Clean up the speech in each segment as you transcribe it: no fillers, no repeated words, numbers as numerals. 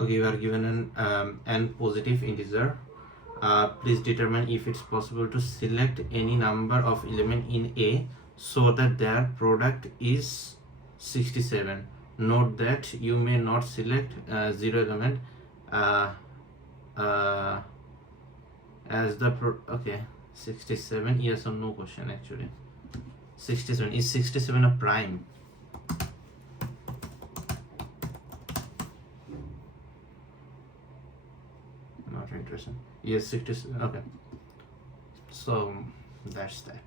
Okay, you are given an positive integer. Please determine if it's possible to select any number of element in A so that their product is 67. Note that you may not select 0 element uh, uh, as the okay, 67, yes or no question actually. 67, is 67 a prime? Not interesting. Yes, 67. Okay, so that's that.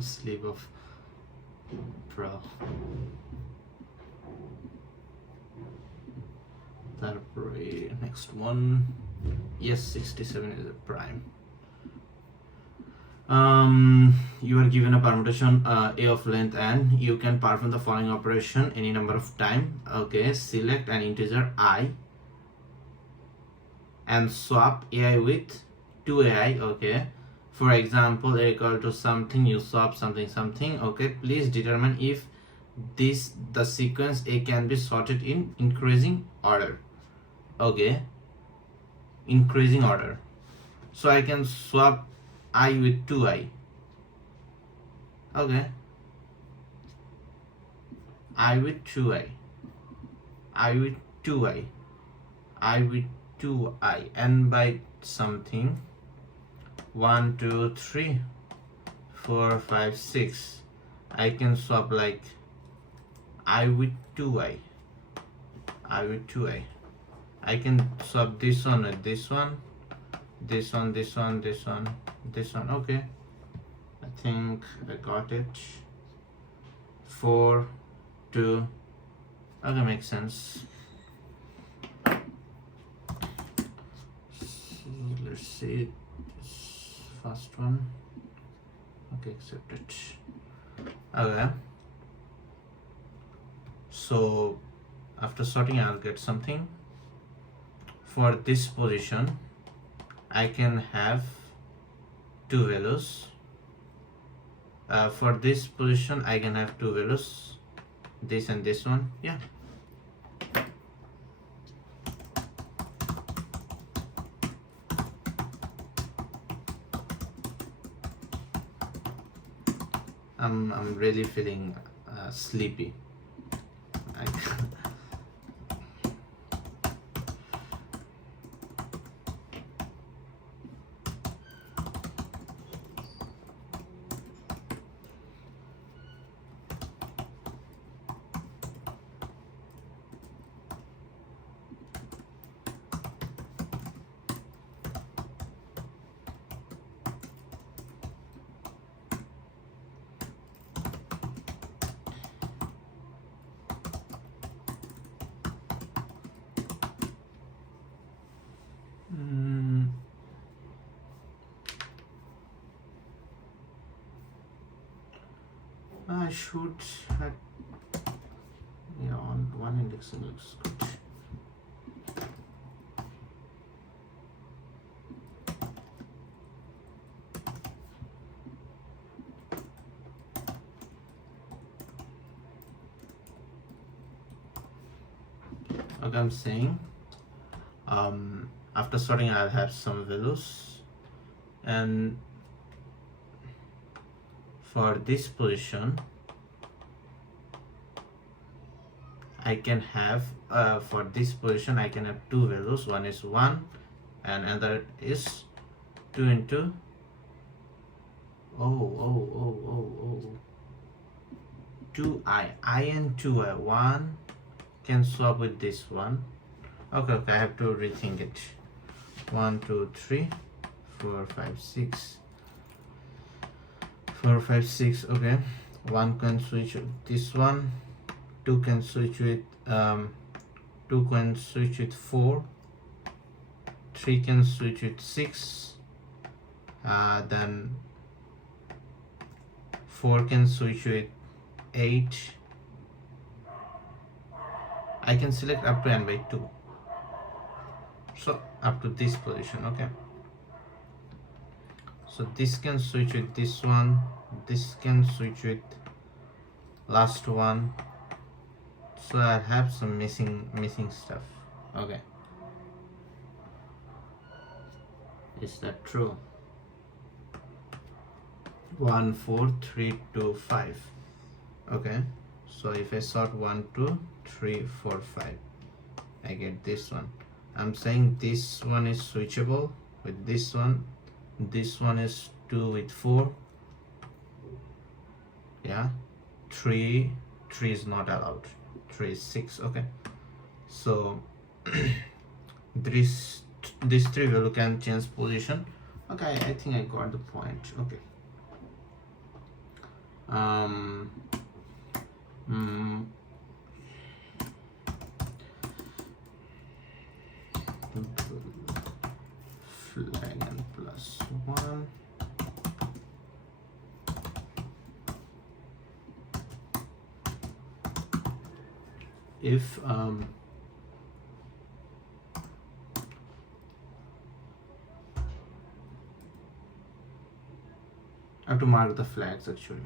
Sleeve of pro. Next one. Yes, 67 is a prime. You are given a permutation A of length and you can perform the following operation any number of time. Okay, select an integer I and swap AI with 2AI. Okay, for example, A equal to something, you swap something something. Okay, please determine if the sequence A can be sorted in increasing order. Okay, increasing order, so I can swap I with 2I. Okay, I with 2I, I with 2I, I with 2I, and by something 1 2 3 4 5 6 I can swap like I with 2I, I with 2I. I can swap this one with this one, this one, this one, this one, this one. Okay, I think I got it. 4 2. Okay, makes sense. So let's see this first one. Okay, accept it. Okay, so after sorting I'll get something. For this position I can have two values. For this position I can have two values, this and this one. Yeah, I'm really feeling sleepy. I Mm, I should have, yeah, on one indexing looks good. Okay, I'm saying after sorting I'll have some values, and for this position I can have for this position I can have two values. One is 1 and another is 2 into oh 2i and 2i. 1 can swap with this one. Okay, I have to rethink it. 1 2 3 4 5 6 4 5 6. Okay, 1 can switch with this one, 2 can switch with 2 can switch with 4, 3 can switch with 6, then 4 can switch with 8. I can select up to n by 2, so up to this position. Okay, so this can switch with this one, this can switch with last one, so I have some missing stuff. Okay, is that true? 1 4 3 2 5. Okay, so if I sort 1 2 3 4 5, I get this one. I'm saying this one is switchable with this one. This one is 2 with 4. Yeah, 3 is not allowed. 3 is 6. Okay, so this 3 value can change position. Okay, I think I got the point. Okay, flag and +1. If I have to mark the flags actually.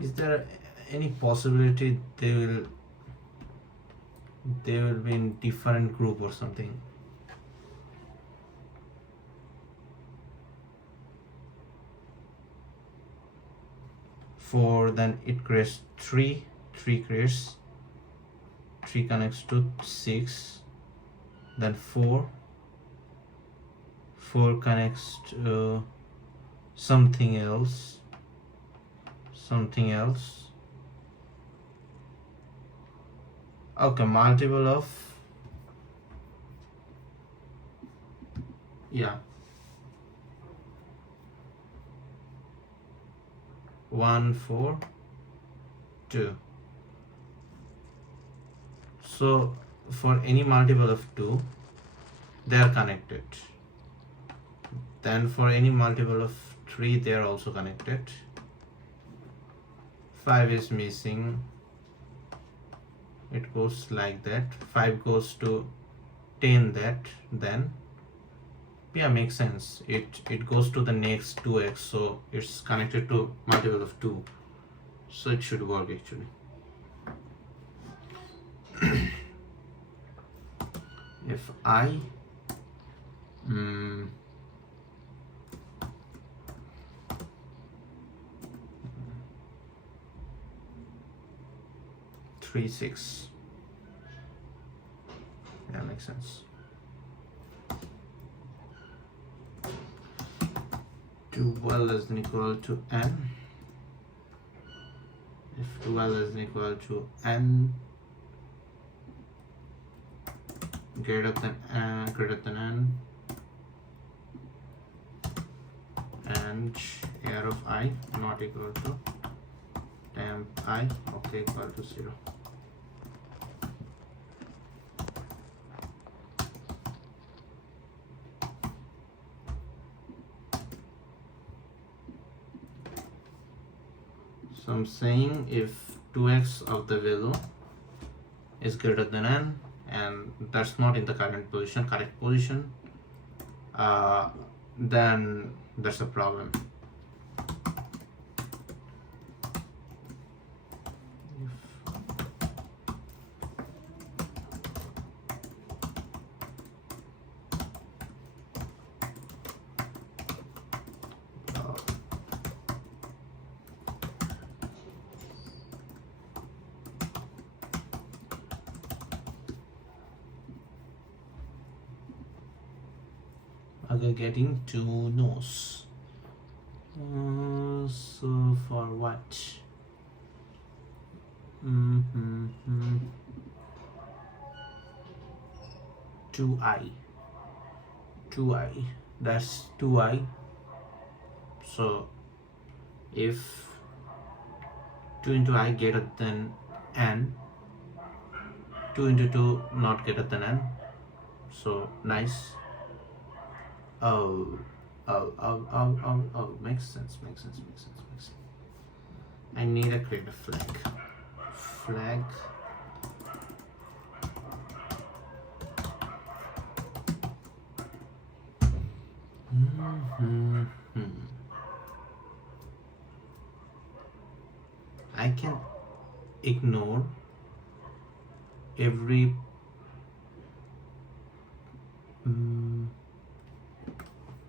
Is there any possibility they will be in different group or something? For then it creates 3 creates 3 connects to 6, then 4 connects to something else. Okay, multiple of, yeah, 1 4 2. So for any multiple of 2 they are connected. Then for any multiple of 3 they are also connected. 5 is missing. It goes like that. 5 goes to 10 that, then yeah, makes sense. It goes to the next 2x, so it's connected to multiple of 2, so it should work actually. If I 3 6. Yeah, makes sense. 2y less than equal to n. If 2y less than equal to n greater than n, and air of I not equal to temp I equal to 0. So I'm saying if 2x of the value is greater than n and that's not in the correct position, then there's a problem. Okay, getting two no's. So for what? 2i. That's 2i. So if 2 into I greater than n, 2 into 2 not greater than n. So nice. Oh, makes sense. I need to create a flag. I can ignore every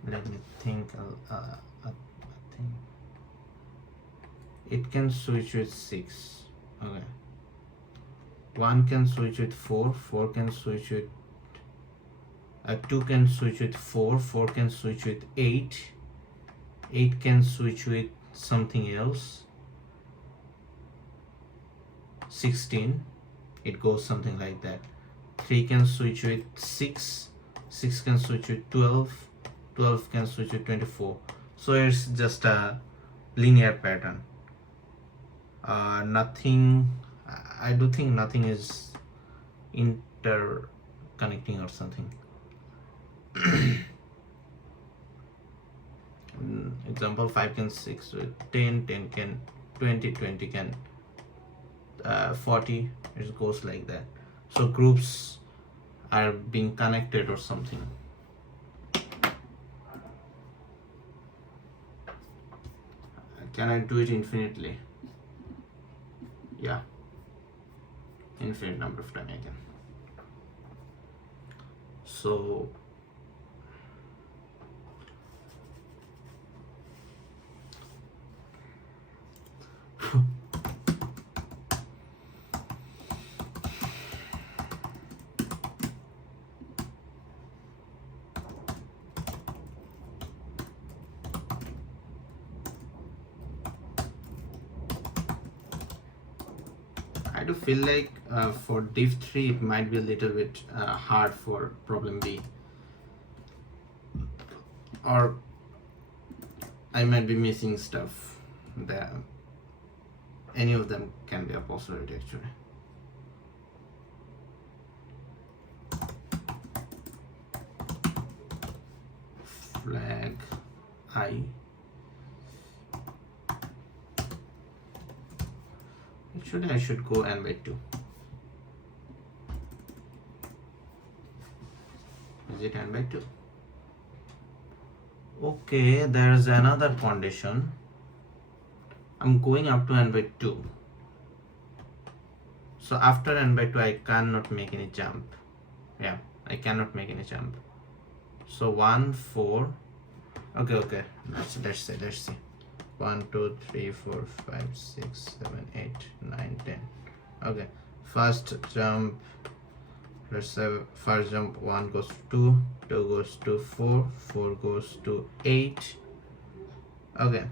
let me think a thing. It can switch with 6. Okay. 1 can switch with 4. 4 can switch with 2 can switch with 4. 4 can switch with 8. 8 can switch with something else. 16. It goes something like that. 3 can switch with 6. 6 can switch with 12. 12 can switch with 24. So it's just a linear pattern. Nothing, I do think nothing is interconnecting or something. Example 5 can 6 with 10, 10 can 20, 20 can 40. It goes like that. So groups are being connected or something. Can I do it infinitely? Yeah, infinite number of times I can. So I do feel like for div 3 it might be a little bit hard for problem B, or I might be missing stuff. Any of them can be a possibility actually. Flag I. Actually, I should go n by 2. Is it n by 2? Okay, there's another condition. I'm going up to n by 2. So after n by 2, I cannot make any jump. Yeah, I cannot make any jump. So 1, 4. Okay. Let's see. 1, 2, 3, 4, 5, 6, 7, 8, 9, 10. Okay. first jump, let's say first jump 1 goes to 2, 2 goes to 4, 4 goes to 8. Okay,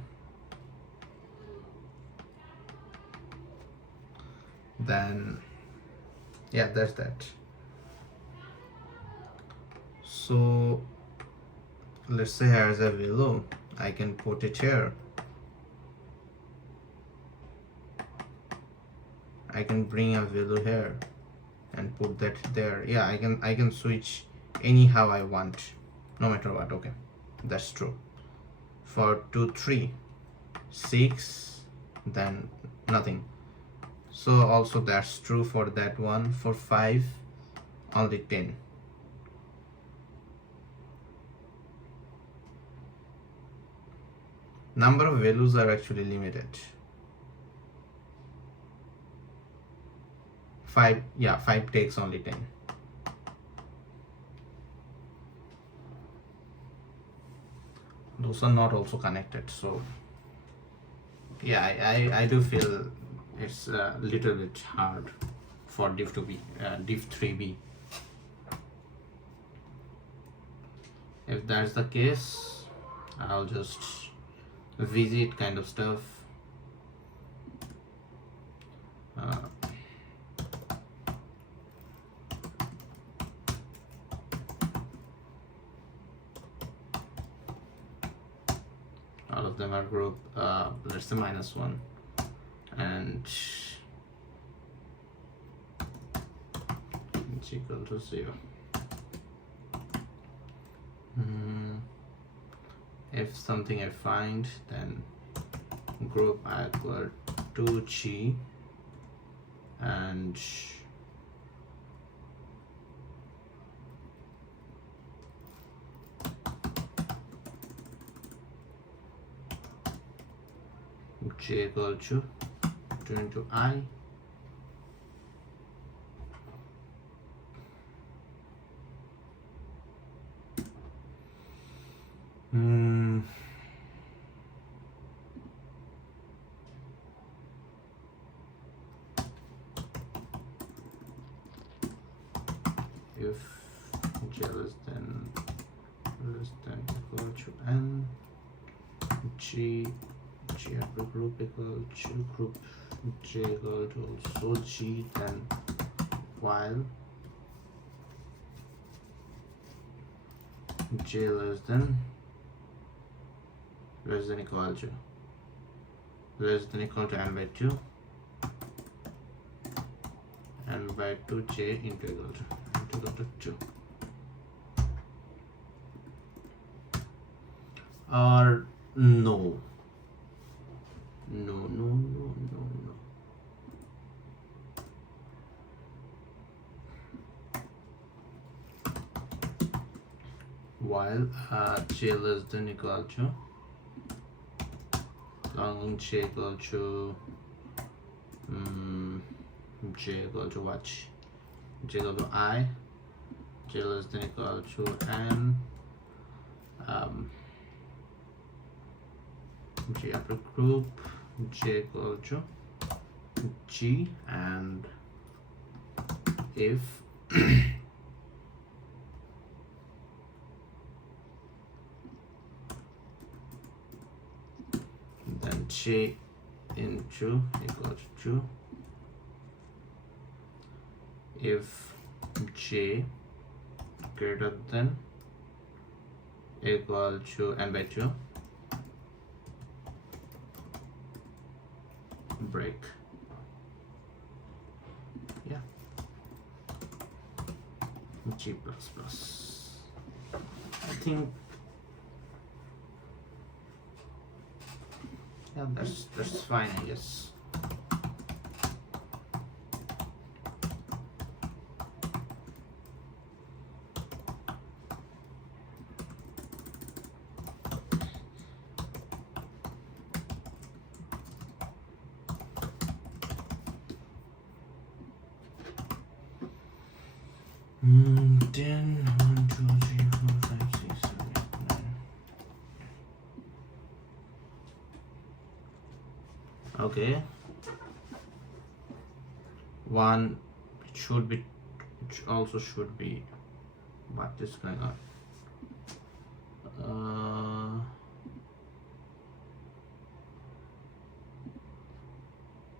then yeah, that's that. So let's say here's a value, I can put it here, I can bring a value here and put that there. Yeah, I can switch anyhow I want, no matter what. Okay, that's true for 2 3 6, then nothing. So also that's true for that one. For 5 only 10. Number of values are actually limited. 5, yeah, 5 takes only 10. Those are not also connected, so yeah, I do feel it's a little bit hard for div 2b, div 3b. If that's the case, I'll just visit kind of stuff. All of them are group, let's say -1, and it's equal to 0. If something I find, then group I equal to G, and J equal to 2 into I. If J less than equal to N, G upper group equal to group J equal to also G, then while J less than equal to N by 2, N by 2 J into equal to 2. Or no. While J less than equal to long J equal to J equal to what? J equal to I, J less than equal to N, J upper group, J equal to G, and if then J into equal to 2, if J greater than equal to N by 2, break. Yeah, G plus plus. I think yeah, that's fine, I guess. Then 1 2 3 4 5 6 7 8 9. Okay, 1 should be, it also should be. What is going on?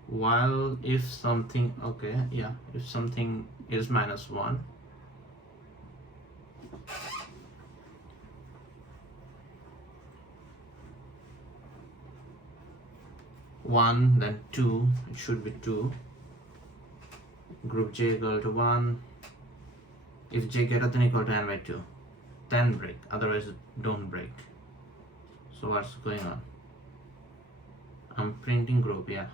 While if something, okay, yeah, if something is -1, one, then 2, it should be 2. Group J equal to 1. If J greater than equal to n by 2, then break, otherwise don't break. So what's going on? I'm printing group, yeah.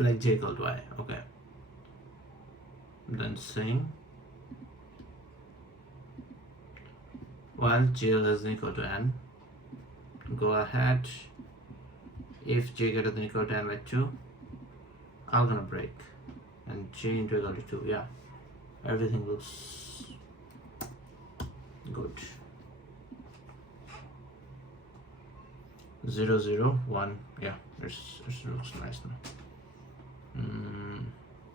Flag J equal to I, okay. Then saying while J less than equal to n, go ahead. If J greater than equal to n by 2, I'm gonna break, and J into equal to 2, yeah, everything looks good. 0 0 1, yeah, it looks nice now.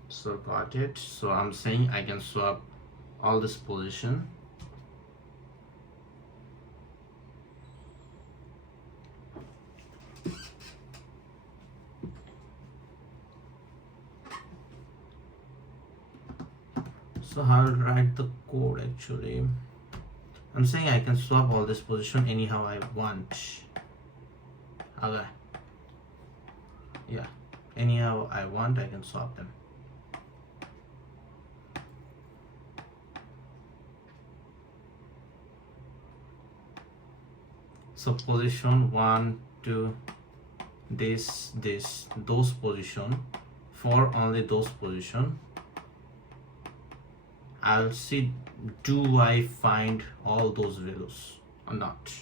So got it. So I'm saying I can swap all this position. So how to write the code actually? I'm saying I can swap all this position anyhow I want. Okay. Yeah. Anyhow I want, I can swap them. So position 1, 2, this, those position, for only those position. I'll see, do I find all those values or not?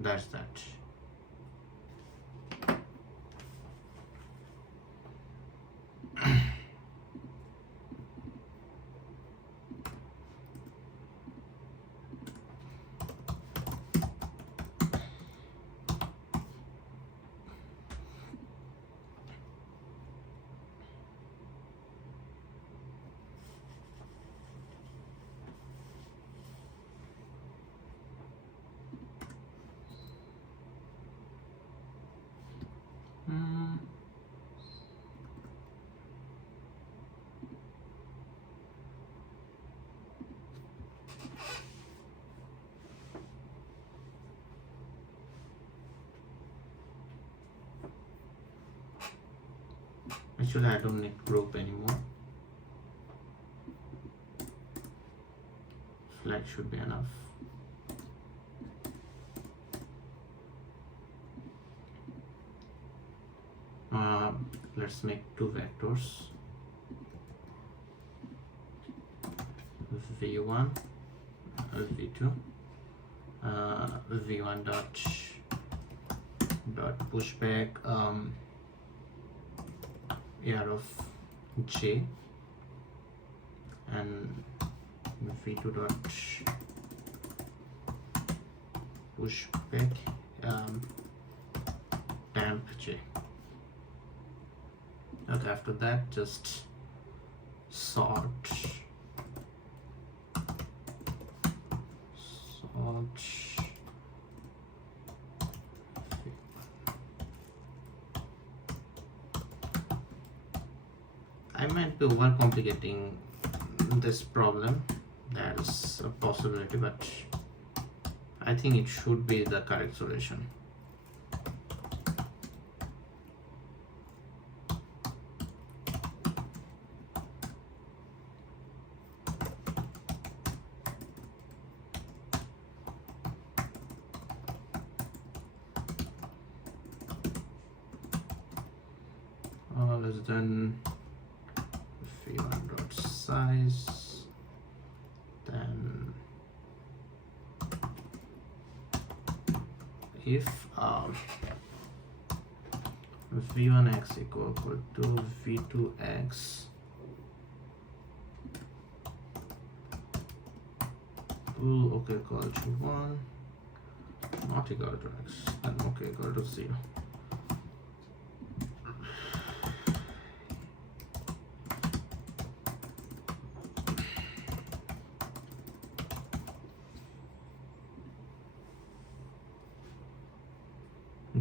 That's that. Actually, I don't need group anymore. Flag should be enough. Let's make 2 vectors. v1, v2, v1 dot pushback AR of j, and v2 dot pushback temp j. Okay, after that just sort I might be overcomplicating this problem. There's a possibility, but I think it should be the correct solution. Less than v1 dot size, then if v1x equal to v2x will okay equal to 1, not equal to x, then okay equal to 0.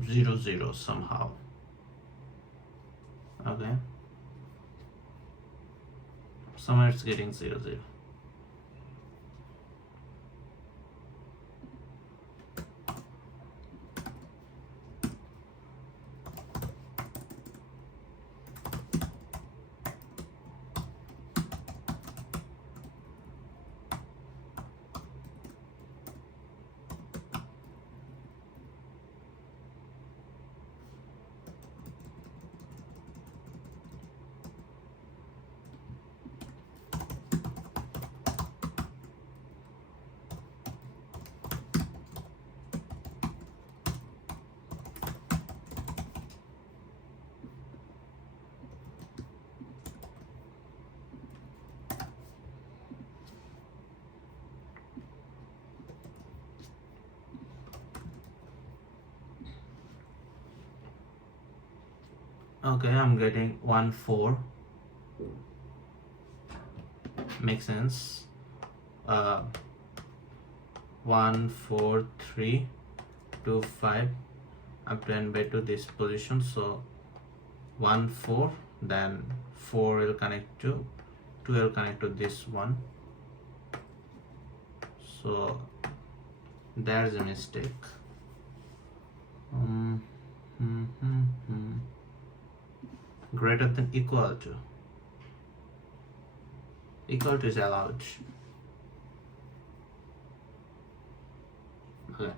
Zero zero somehow. Okay, somewhere it's getting 0 0. Okay, I'm getting 1 4. Makes sense. 1 4 3 2 5 up to n by 2 this position. So 1 4, then 4 will connect to 2 will connect to this one. So there's a mistake. Greater than equal to is allowed. Okay.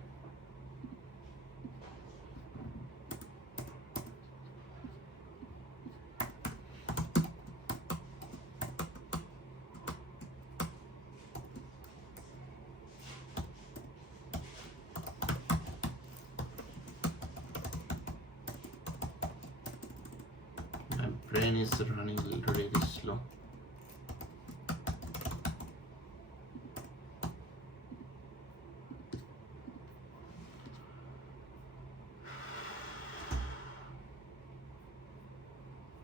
My brain is running really slow.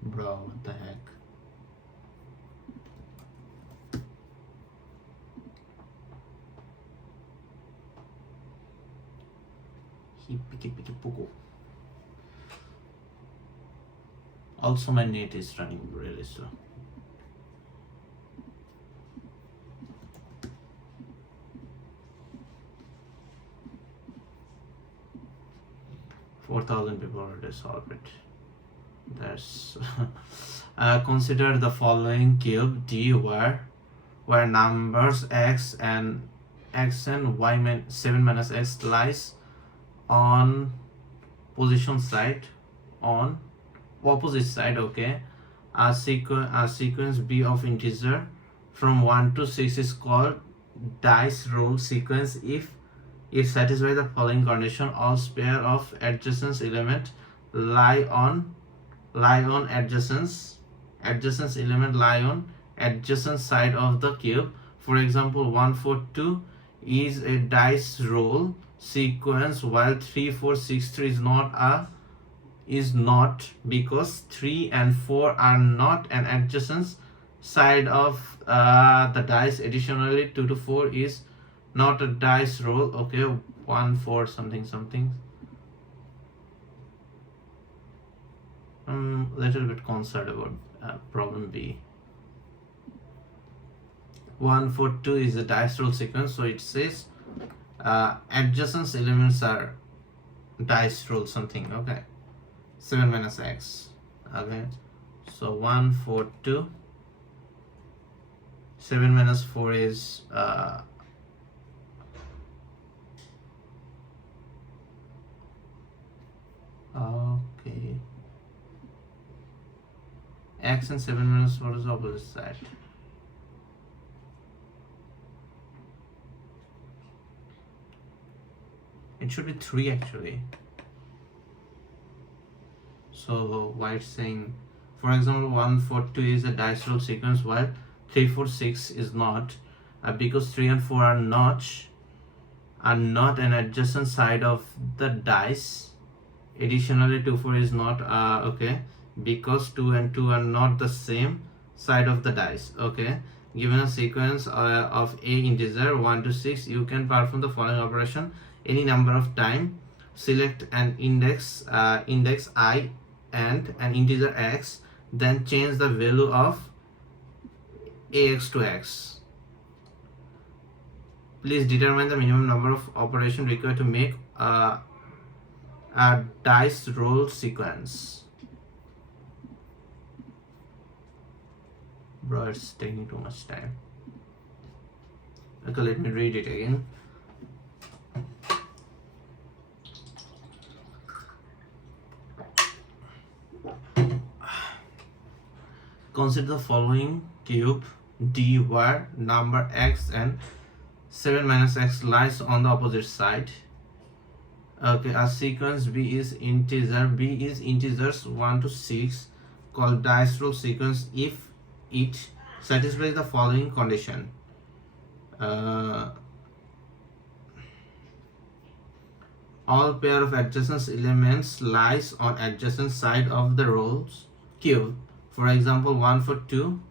Bro, what the heck? Hippity poko. Also, my net is running really slow. $4,000 people already solved it. That's consider the following cube D where numbers x and y 7 minus x lies on position side on opposite side. Okay, a sequence B of integer from 1 to 6 is called dice roll sequence if satisfy the following condition: all pair of adjacent element lie on adjacent element lie on adjacent side of the cube. For example, 1 4 2 is a dice roll sequence, while 3 4 6 3 is not because 3 and 4 are not an adjacent side of the dice. Additionally, 2 to 4 is not a dice roll. Okay, 1 4 something. Little bit concerned about problem B. 1, 4, 2 is a dice roll sequence, so it says adjacent elements are dice roll something. Okay, 7 minus x. Okay, so 1, 4, 2. 7 minus 4 is okay. X and 7 minus 4 is opposite side. It should be 3 actually. So why it's saying, for example, 1, 4, 2 is a dice roll sequence, while 3, 4, 6 is not, because 3 and 4 are not an adjacent side of the dice. Additionally, 2, 4 is not okay, because 2 and 2 are not the same side of the dice. Okay, given a sequence of a integer 1 to 6, you can perform the following operation any number of time. Select an index I and an integer x, then change the value of ax to x. Please determine the minimum number of operations required to make a dice roll sequence. Bro, it's taking too much time. Okay, let me read it again. Consider the following cube D where number x and 7 minus x lies on the opposite side. Okay, a sequence B is integers 1 to 6 called dice roll sequence if it satisfies the following condition. All pair of adjacent elements lies on adjacent side of the rolls cube. For example, 1, 4, 2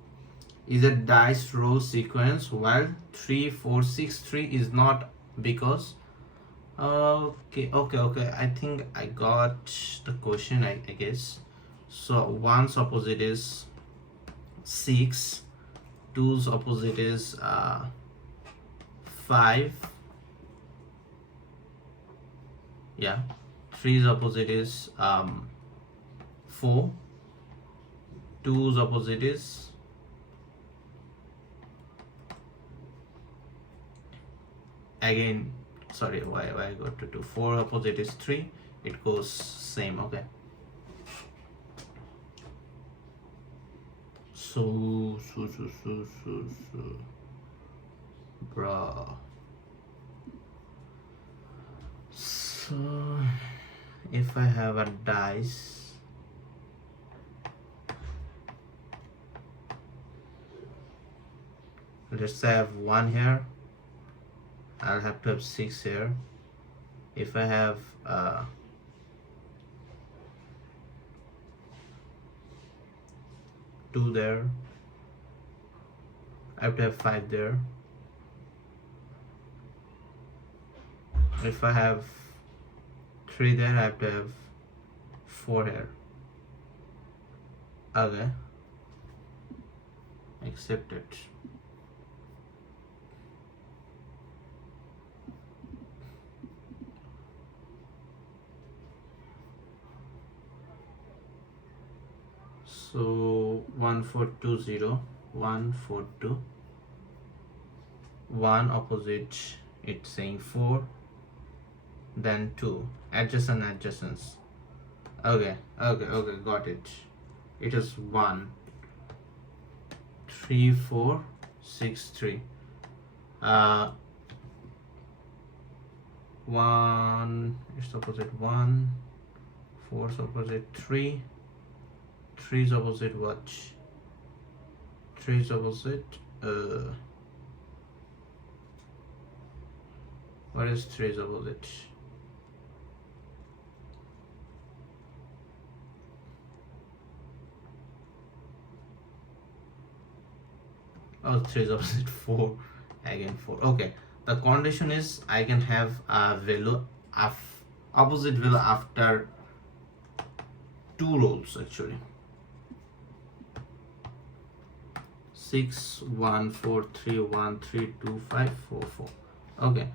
is a dice roll sequence, while 3, 4, 6, 3 is not, because okay, I think I got the question, I guess. So 1's opposite is 6, 2's opposite is 5, yeah, 3's opposite is 4, 2's opposite is again, sorry, why I got to 2, 4 opposite is 3, it goes same. Okay, so bruh, so if I have a dice, let's say I have 1 here, I'll have to have 6 here. If I have 2 there, I have to have 5 there. If I have 3 there, I have to have 4 here. Okay, accept it. So 1, 4, 2, 0, 1, 4, 2, 1 opposite, it's saying 4, then 2, adjacents. Okay, got it. It is 1, 3, 4, 6, 3. 1 is opposite 1, 4 is opposite 3, 3 is opposite what? 3 is opposite what is 3 is opposite? Oh, 3 is opposite 4, again 4. Okay, the condition is I can have a value of opposite value after 2 rolls actually. 6 1 4 3 1 3 2 5 4 4. Okay,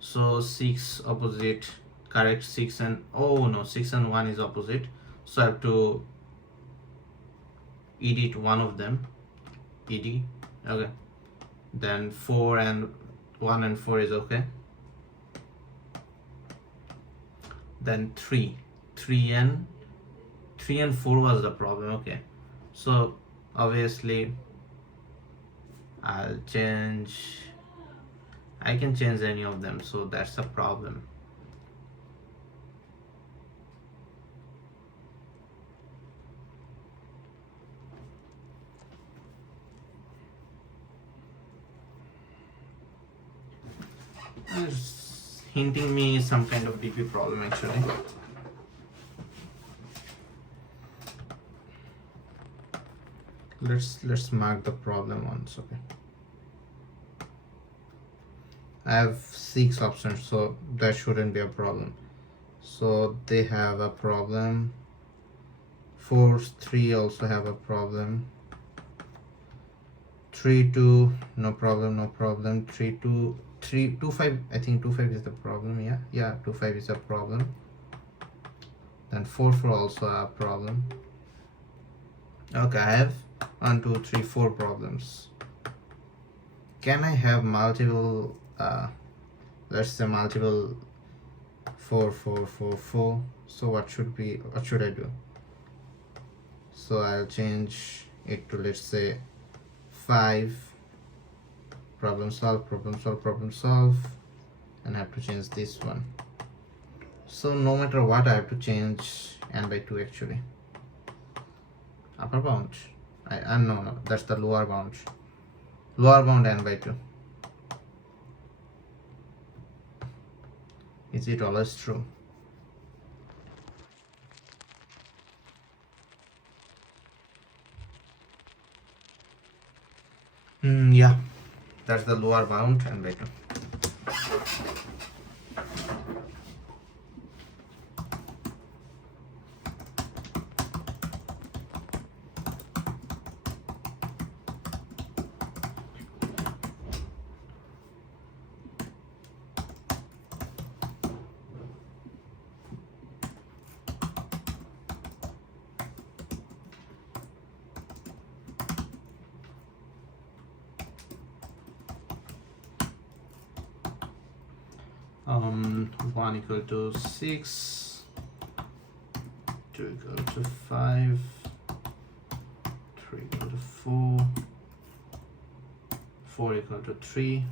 so 6 opposite, correct. 6 and, oh no, 6 and 1 is opposite, so I have to edit one of them. Ed. Okay, then 4 and 1 and 4 is okay. Then 3 and 4 was the problem. Okay, so obviously I'll change, I can change any of them, so that's a problem. It's hinting me some kind of BP problem actually. Let's mark the problem once. Okay, I have 6 options, so that shouldn't be a problem. So they have a problem. 4 3 also have a problem. 3 2 no problem. 3 2 3 2 5, I think 2 5 is the problem. Yeah 2 5 is a problem. Then 4 4 also a problem. Okay, I have 1 2 3 4 problems. Can I have multiple, let's say multiple 4 4 4 4? So what should I do? So I'll change it to, let's say, 5. Problem solve, and I have to change this one. So no matter what, I have to change n by 2 actually. Upper bound, no, that's the lower bound. Lower bound n by 2. Is it always true? Yeah, that's the lower bound n by 2. One equal to 6, 2 equal to 5, 3 equal to 4, 4 equal to 3,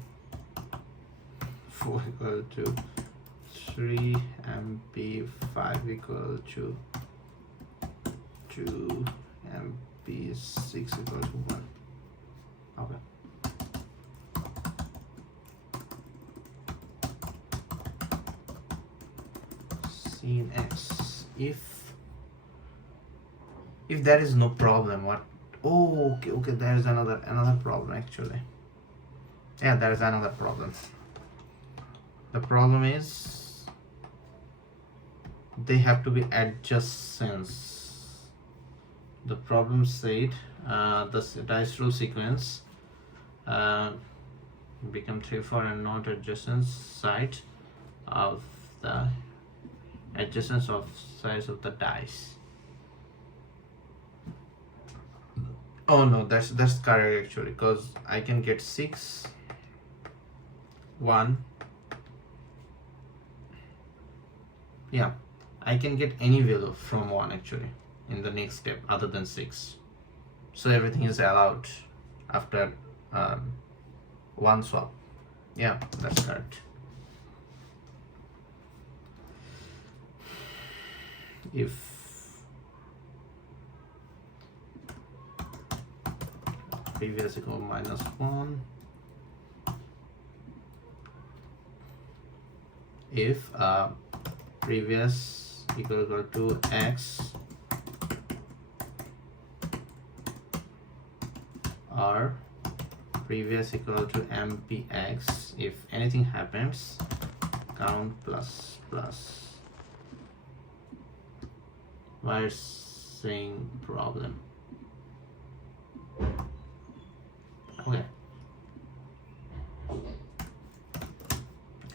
4 equal to 3, and B5 equal to 2, and B6 equal to 1. Okay. In X, if there is no problem, what? Oh, okay, there is another problem actually. Yeah, there is another problem. The problem is they have to be adjacents. The problem said the dice rule sequence become 3 4 and not adjacent side of the adjacents of size of the dice. Oh no, that's correct actually, because I can get 6 1. Yeah, I can get any value from 1 actually in the next step other than 6. So everything is allowed after 1 swap. Yeah, that's correct. If previous equal -1, if previous equal to x or previous equal to mpx, if anything happens, count plus. Why is saying problem? Okay.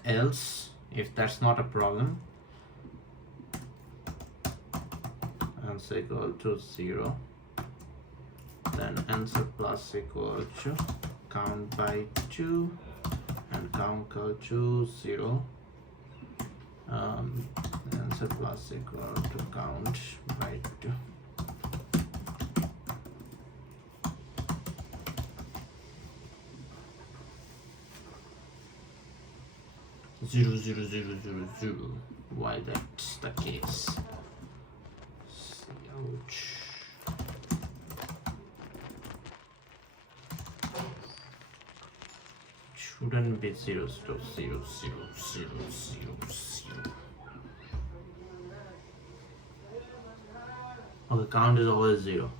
Else, if that's not a problem, answer equal to 0, then answer plus equal to count by 2 and count equal to 0. Answer plus equal to count by 2. Zero, zero, zero, zero, zero. Why that's the case? Ouch. Shouldn't be 0, 0, 0, 0, 0, 0, 0. Okay, count is always 0.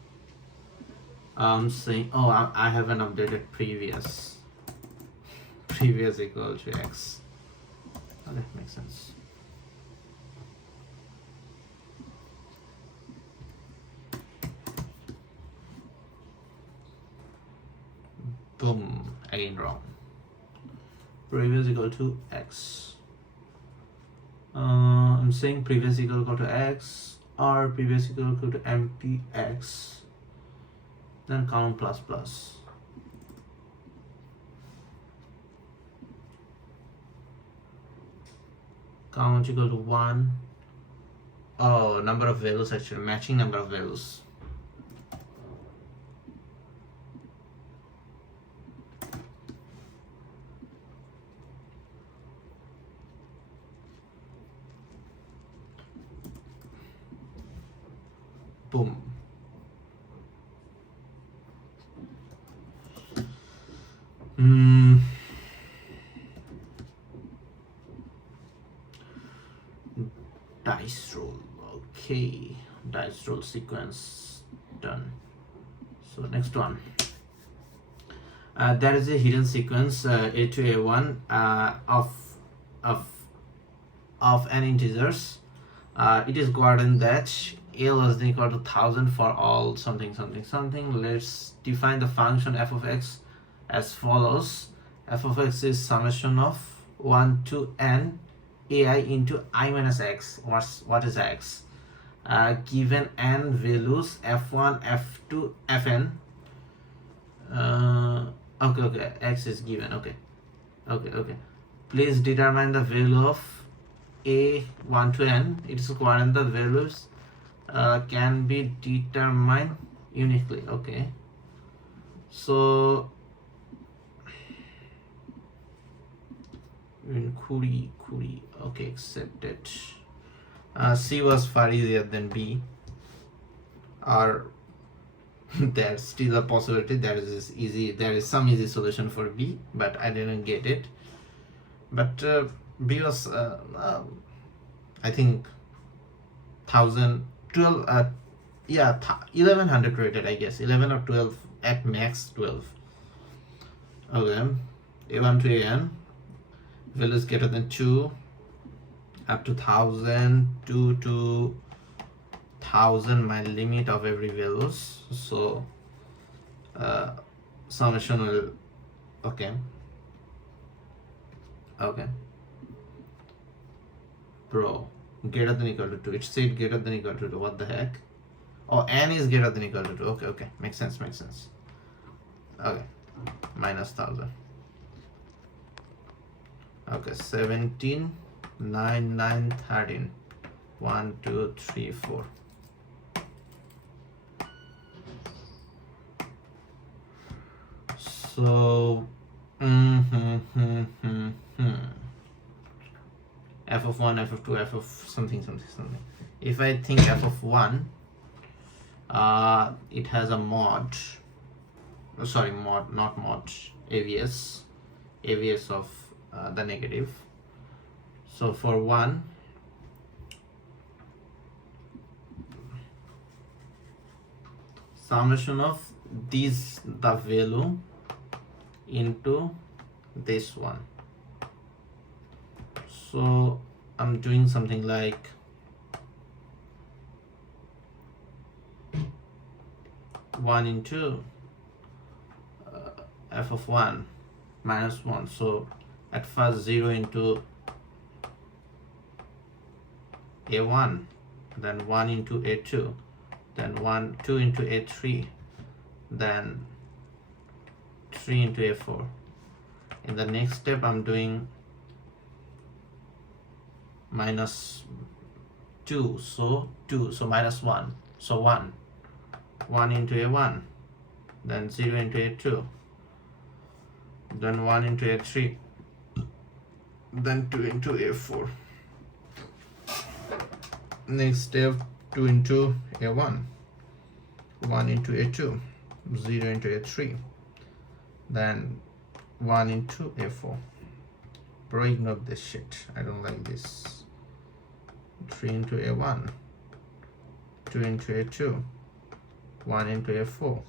I'm saying, oh, I haven't updated previous equal to x. Okay, makes sense. Boom, again wrong. Previous equal to x. I'm saying previous equal to x or previous equal to mpx. Then count plus plus. Count equal to 1. Oh, number of values, actually matching number of values. Boom. Dice roll. Okay, dice roll sequence done. So next one. There is a hidden sequence a to a1 of an integers. It is gotten that a less than equal to 1000 for all something something something. Let's define the function f of x as follows. F of x is summation of 1 to n ai into I minus x. What is x? Given n values f1, f2, fn. Okay, x is given. Okay. Please determine the value of a 1 to n. It is required the values can be determined uniquely. Okay, so query. Okay, accepted. C was far easier than B, or there's still a possibility there is some easy solution for B, but I didn't get it. But B was I think 1012 1100 rated, I guess 11 or 12 at max 12. Okay, a1 to an values greater than 2 up to 1000, 2 to 1000 my limit of every values. So summation will okay bro, greater than equal to 2. It said greater than equal to 2. What the heck? Oh, n is greater than equal to 2. Okay, makes sense. Okay, minus 1000. Okay, 17, 9, 9, 13. 1, 2, 3, 4. So f of 1, f of 2, f of something. If I think f of 1, it has a mod, not mod, AVS of the negative. So for 1, summation of the value into this one. So I'm doing something like one into f of 1 minus 1. So at first 0 into a1, then 1 into a2, then 2 into a3, then 3 into a4. In the next step I'm doing minus 2, so 2, so minus 1, so 1 into a1, then 0 into a2, then 1 into a3, then 2 into a4. Next step 2 into a1, 1 into a2, 0 into a3, then 1 into a4. Bro, ignore this shit, I don't like this. 3 into a1, 2 into a2, 1 into a4,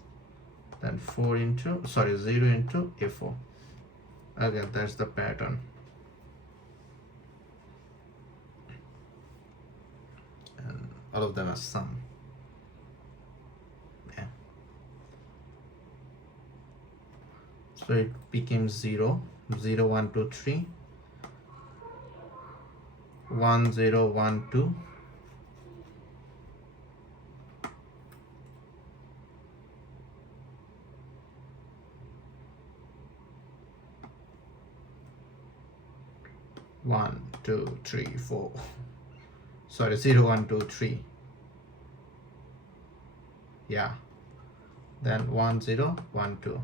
then 0 into a4. Okay, that's the pattern. And all of them are sum. Yeah. So it became 0, 0, 1, 2, 3, 1, 0, 1, 2, 1, 2, 3, 4. Sorry, 0, 1, 2, 3. Yeah. Then 1, 0, 1, 2.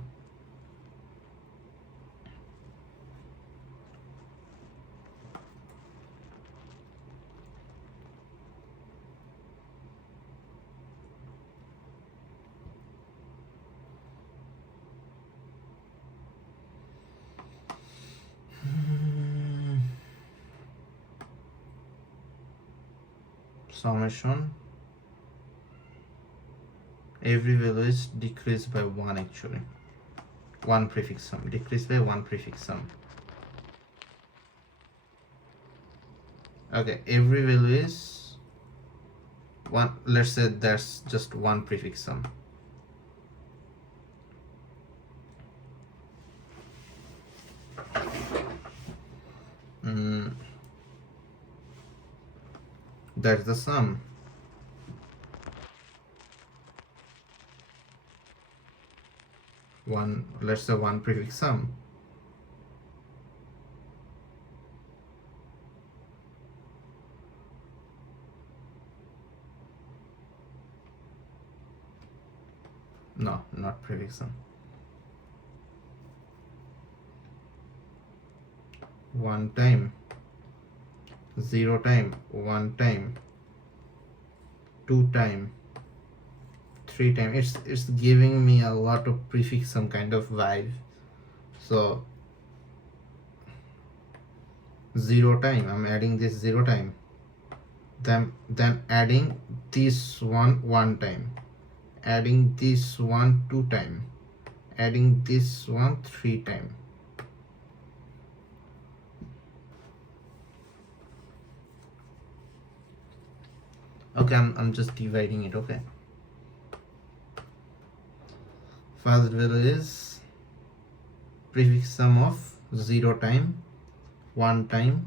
Summation. Every value is decreased by 1 actually. 1 prefix sum. Decreased by 1 prefix sum. Okay, every value is 1. Let's say there's just 1 prefix sum. That's the sum. Let's say 1 prefix sum. No, not prefix sum. 1 time, 0 time, 1 time, 2 time, 3 time. It's giving me a lot of prefix sum kind of vibe. So 0 time, I'm adding this 0 time, then adding this one time, adding this 1 2 time, adding this 1 3 time. Okay, I'm just dividing it. Okay, first value is prefix sum of 0 time, 1 time,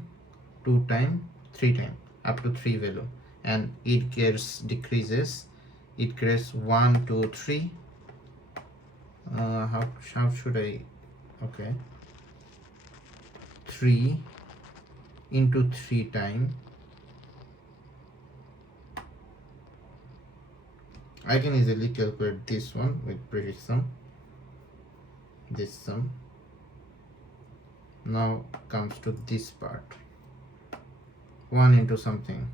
2 time, 3 time, up to 3 value, and it decreases. It creates 1 2 3. How should I? Okay, 3 into 3 time. I can easily calculate this one with prefix sum. This sum. Now comes to this part. 1 into something.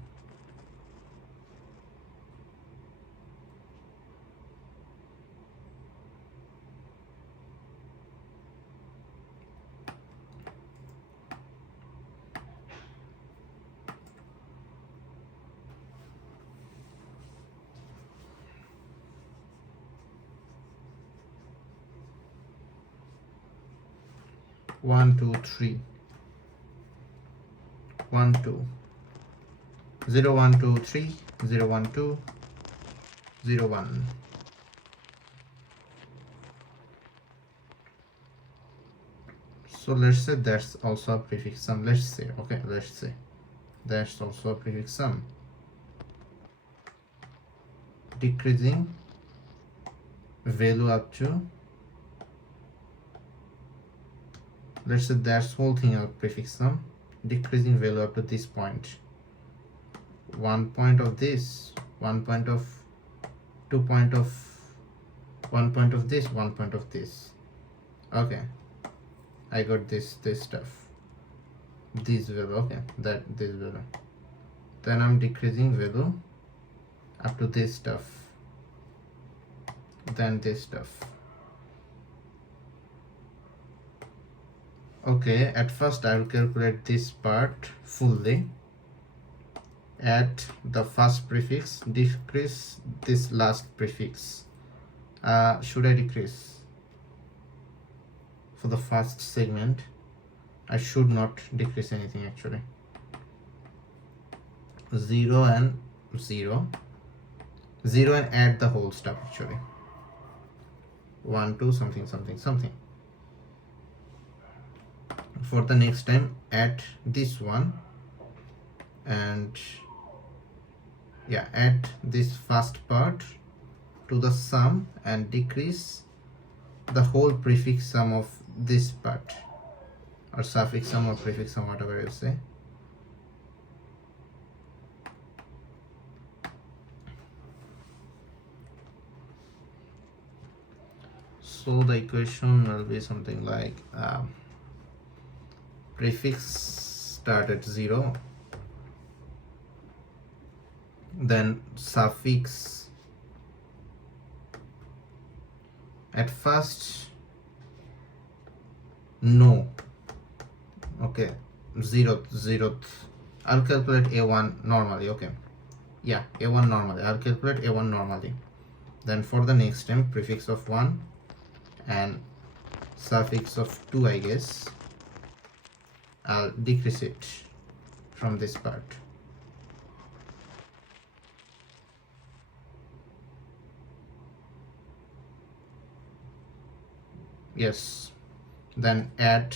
One, two, 3. 1 2. 0 1 2 3. 0 1 2. 0 1. So let's say that's also a prefix sum. Let's say, okay, let's say that's also a prefix sum. Decreasing value up to, let's say that's whole thing a prefix sum. Decreasing value up to this point. 1 point of this, 1 point of, 2 point of, 1 point of this, 1 point of this. Okay, I got this stuff, this value, okay, that this value. Then I'm decreasing value up to this stuff, then this stuff. Okay, at first I will calculate this part fully. Add the first prefix, decrease this last prefix. Should I decrease? For the first segment, I should not decrease anything actually. 0 and 0. 0 and add the whole stuff actually. 1, 2, something, something, something. For the next time, add this one and yeah, add this first part to the sum and decrease the whole prefix sum of this part, or suffix sum or prefix sum, whatever you say. So the equation will be something like prefix start at 0, then suffix at first no, okay, 0th. I'll calculate a1 normally, okay, yeah, a1 normally, I'll calculate a1 normally. Then for the next time, prefix of 1 and suffix of 2, I guess I'll decrease it from this part. Yes, then add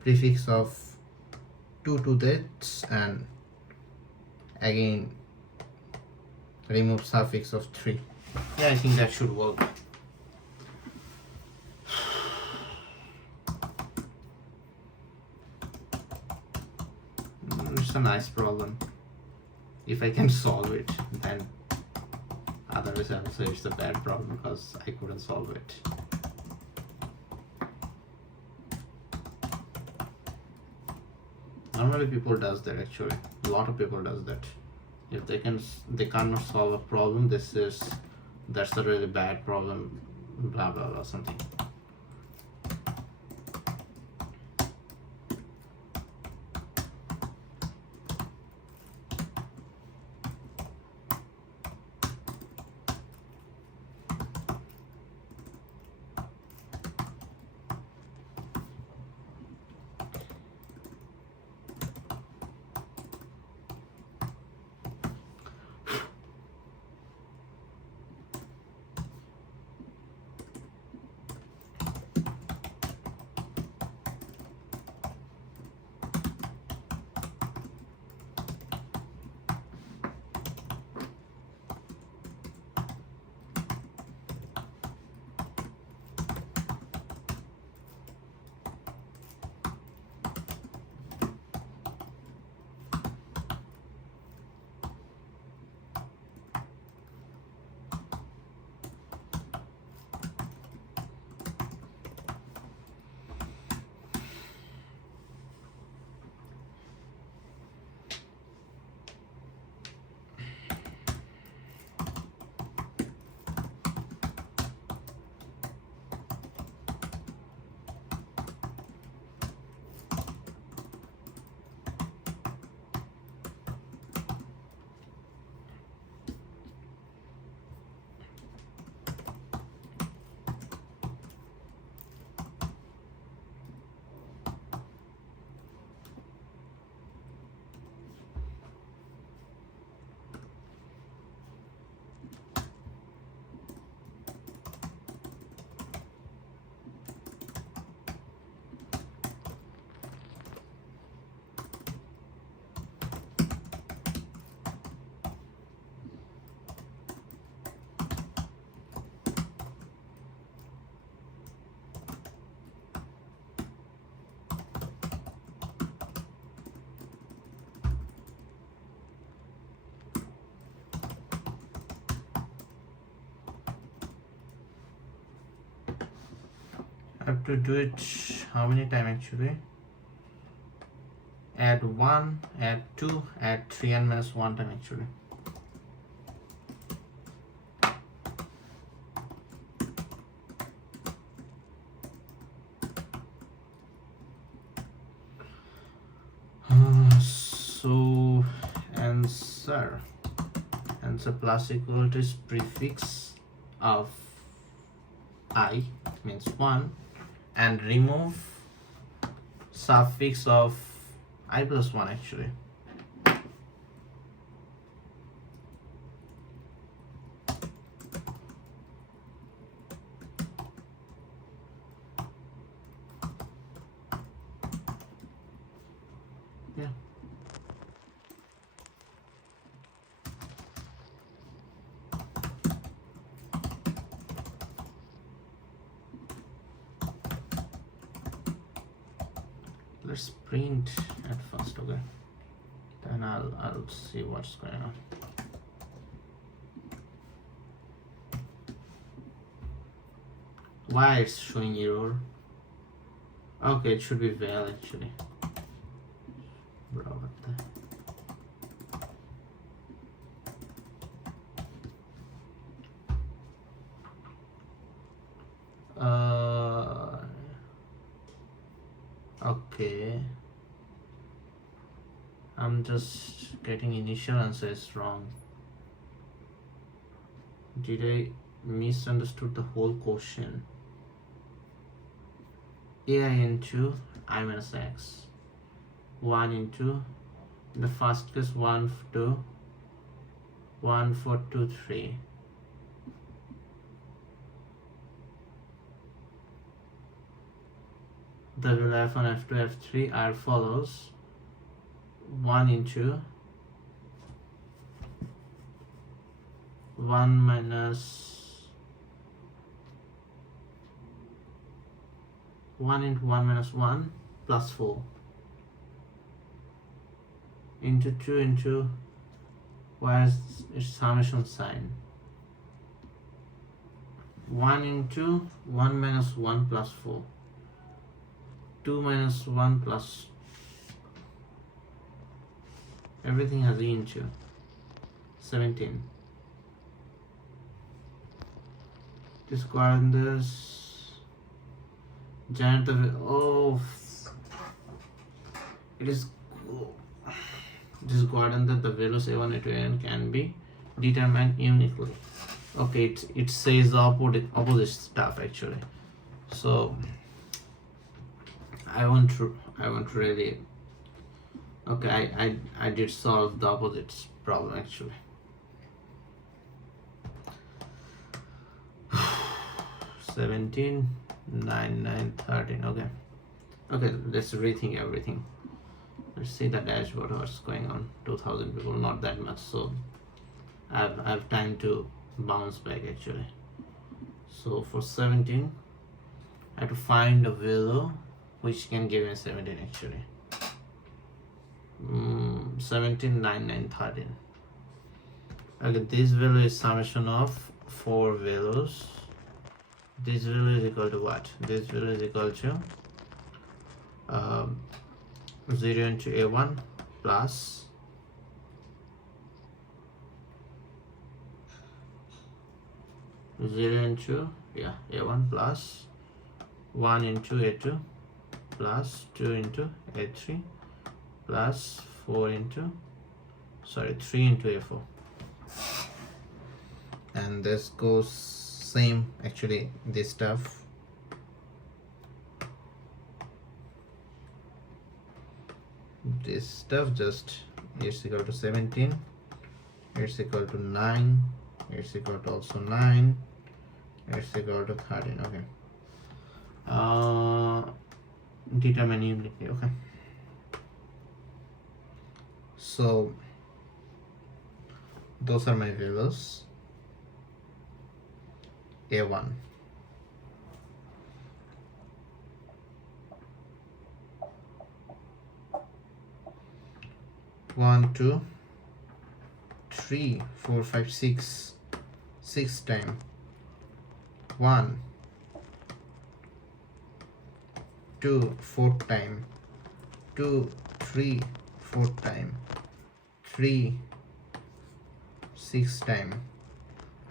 prefix of 2 to that and again remove suffix of 3. Yeah, I think that should work. It's a nice problem. If I can solve it, then otherwise I will say it's a bad problem because I couldn't solve it. Normally people does that actually. A lot of people does that. If they cannot solve a problem, this is, that's a really bad problem, blah blah blah something. I have to do it how many times actually? Add 1, add 2, add 3 and minus 1 time actually. So answer plus equal to is prefix of I means 1 and remove suffix of I plus 1 actually. Yeah. Let's print at first, okay? Then I'll see what's going on. Why it's showing error? Okay, it should be val actually. Bro, what the? Okay. I'm just getting initial answers wrong. Did I misunderstood the whole question? AI into I minus x. 1 into the first case 1 to 1 4 2 3. The value f1 f2 f3 are follows 1 into 1 minus 1 into 1 minus 1 plus 4 into 2 into where's its summation sign 1 into 1 minus 1 plus 4 2 minus 1 plus everything has e into 17. Discard this. Generate the it is discordant that the values a1 a2 an can be determined uniquely. Okay, it says the opposite stuff actually. So I want to really. Okay, I did solve the opposite problem actually. 17, 9, 9, 13. Okay, let's rethink everything. Let's see the dashboard, what's going on. 2000 people, not that much, so I have time to bounce back actually. So for 17 I have to find a value which can give me 17 actually. 17, 9, 9, 13. Okay, this value is summation of 4 values. This value is equal to what? This value is equal to 0 into a1 plus 0 into a1 plus 1 into a2 plus 2 into a3 plus 3 into a4, and this goes same actually. This stuff just is equal to 17, it's equal to 9, it's equal to also 9, it's equal to 13. Okay, determine uniquely. Okay, so those are my values. A1, one, 2, 3, 4, 5, 6 time 1, 2 4th time, 2 3 4th time, 3 6 time.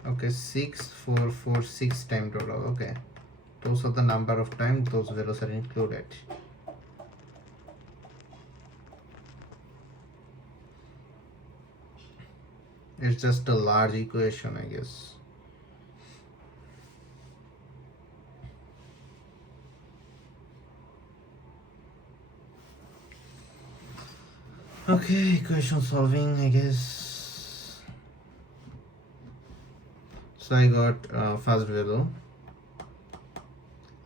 Okay, 6 4 4 6 time total. Okay, those are the number of times those values are included. It's just a large equation, I guess. Okay, equation solving, I guess. So I got first value.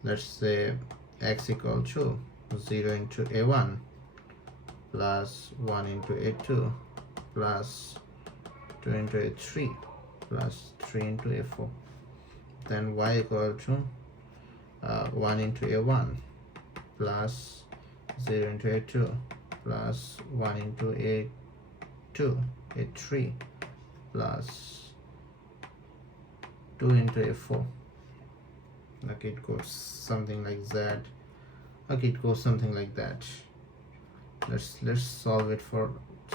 Let's say x equal to 0 into a1 plus 1 into a2 plus 2 into a3 plus 3 into a4. Then y equal to 1 into a1 plus 0 into a2 plus 1 into a2 a3 plus 2 into a4. Okay, it goes something like that. Okay, it goes something like that. Let's solve it for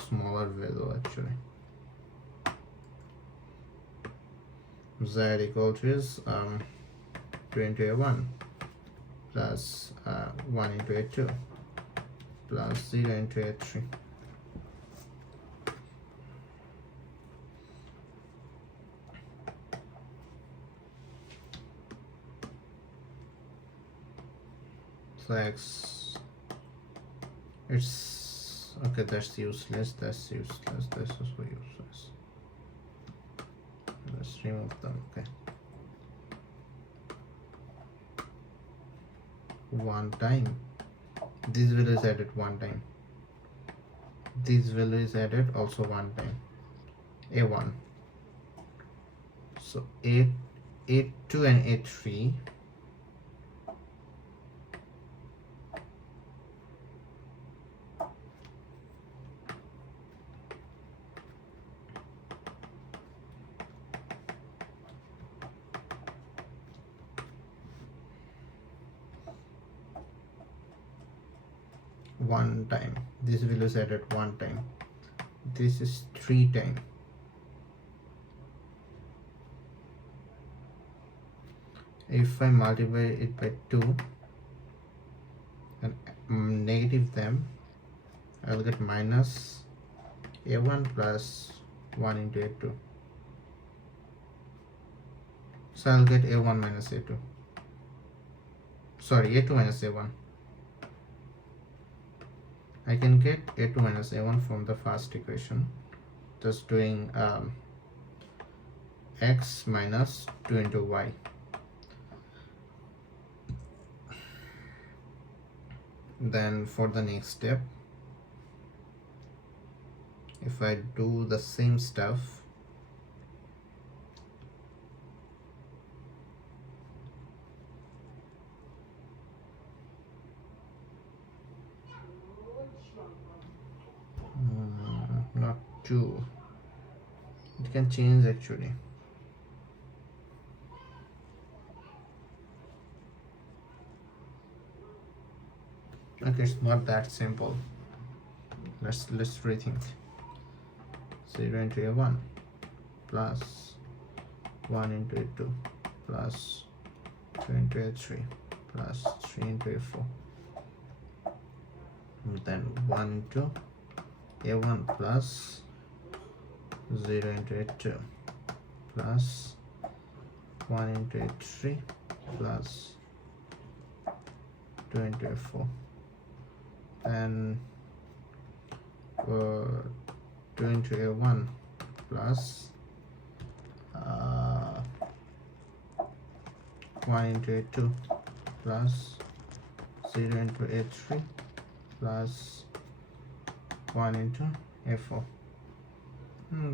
smaller value actually. Z equal to is 2 into a1 plus 1 into a2 plus 0 into a3. So x, it's okay, that's useless, that's useless, that's also useless. Let's remove them. Okay, one time this value is added one time, this value is added also one time, a1. So a2 and a3 one time, this value is added one time, this is 3 times. If I multiply it by 2 and negative them, I'll get minus a1 plus 1 into a2. So I'll get a1 minus a2. Sorry, a2 minus a1. I can get a2 minus a1 from the first equation, just doing x minus 2 into y. Then for the next step, if I do the same stuff, not 2, it can change actually. Okay, it's not that simple. Let's rethink. 0 into a1 plus 1 into a2 plus 2 into a3 plus 3 into a4. And then 1 into a1 plus 0 into a2 plus 1 into a3 plus 2 into a4. Then 2 into a1 plus 1 into a2 plus 0 into a3 plus 1 into a4.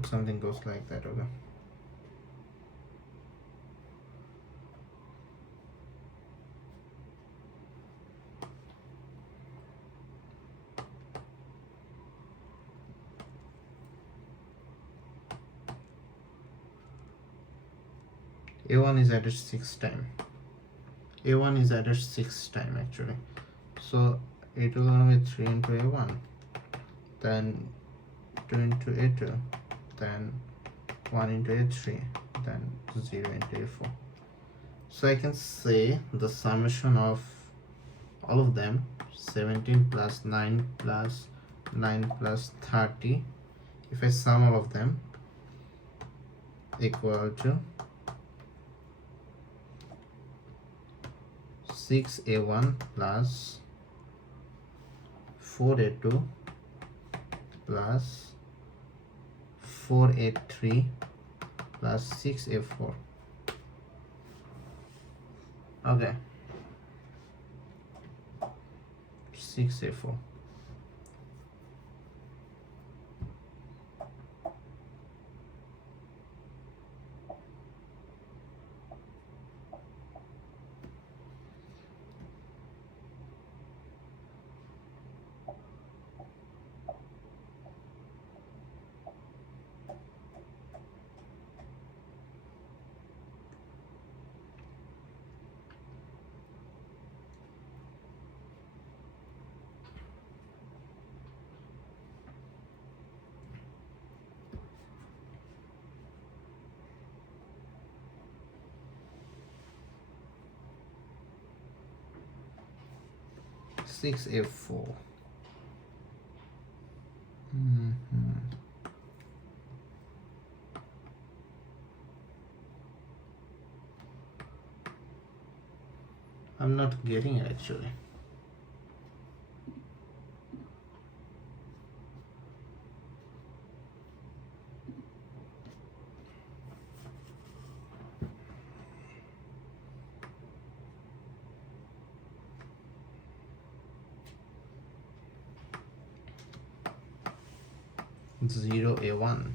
Something goes like that. Okay, a1 is added 6 times. A1 is added 6 times actually. So it will gonna be 3 into a1, then 2 into a2, then 1 into a3, then 0 into a4. So I can say the summation of all of them, 17 plus 9 plus 9 plus 30, if I sum all of them, equal to 6a1 plus 4a2 plus 4a3 plus 6a4. Okay, 6a4. Six a4. I'm not getting it actually. Zero a1,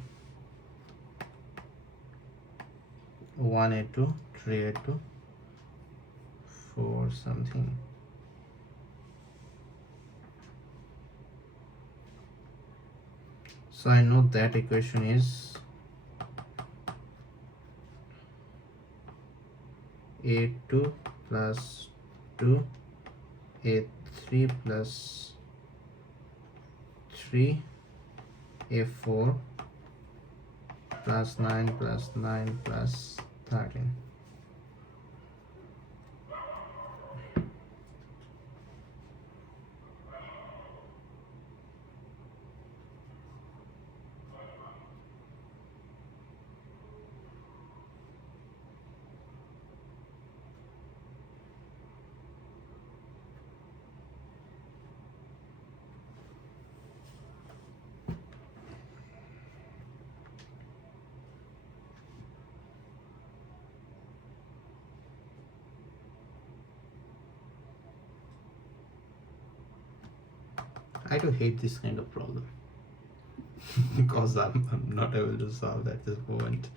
1 a2, 3 a2, 4 something. So I know that equation is a2 plus 2, a3 plus 3, a4 plus 9 plus 9 plus 13. I do hate this kind of problem because I'm not able to solve at this moment.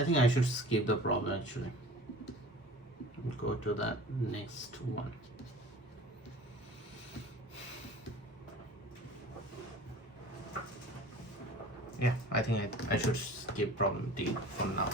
I think I should skip the problem actually. Go to the next one. Yeah, I think I should skip problem D for now.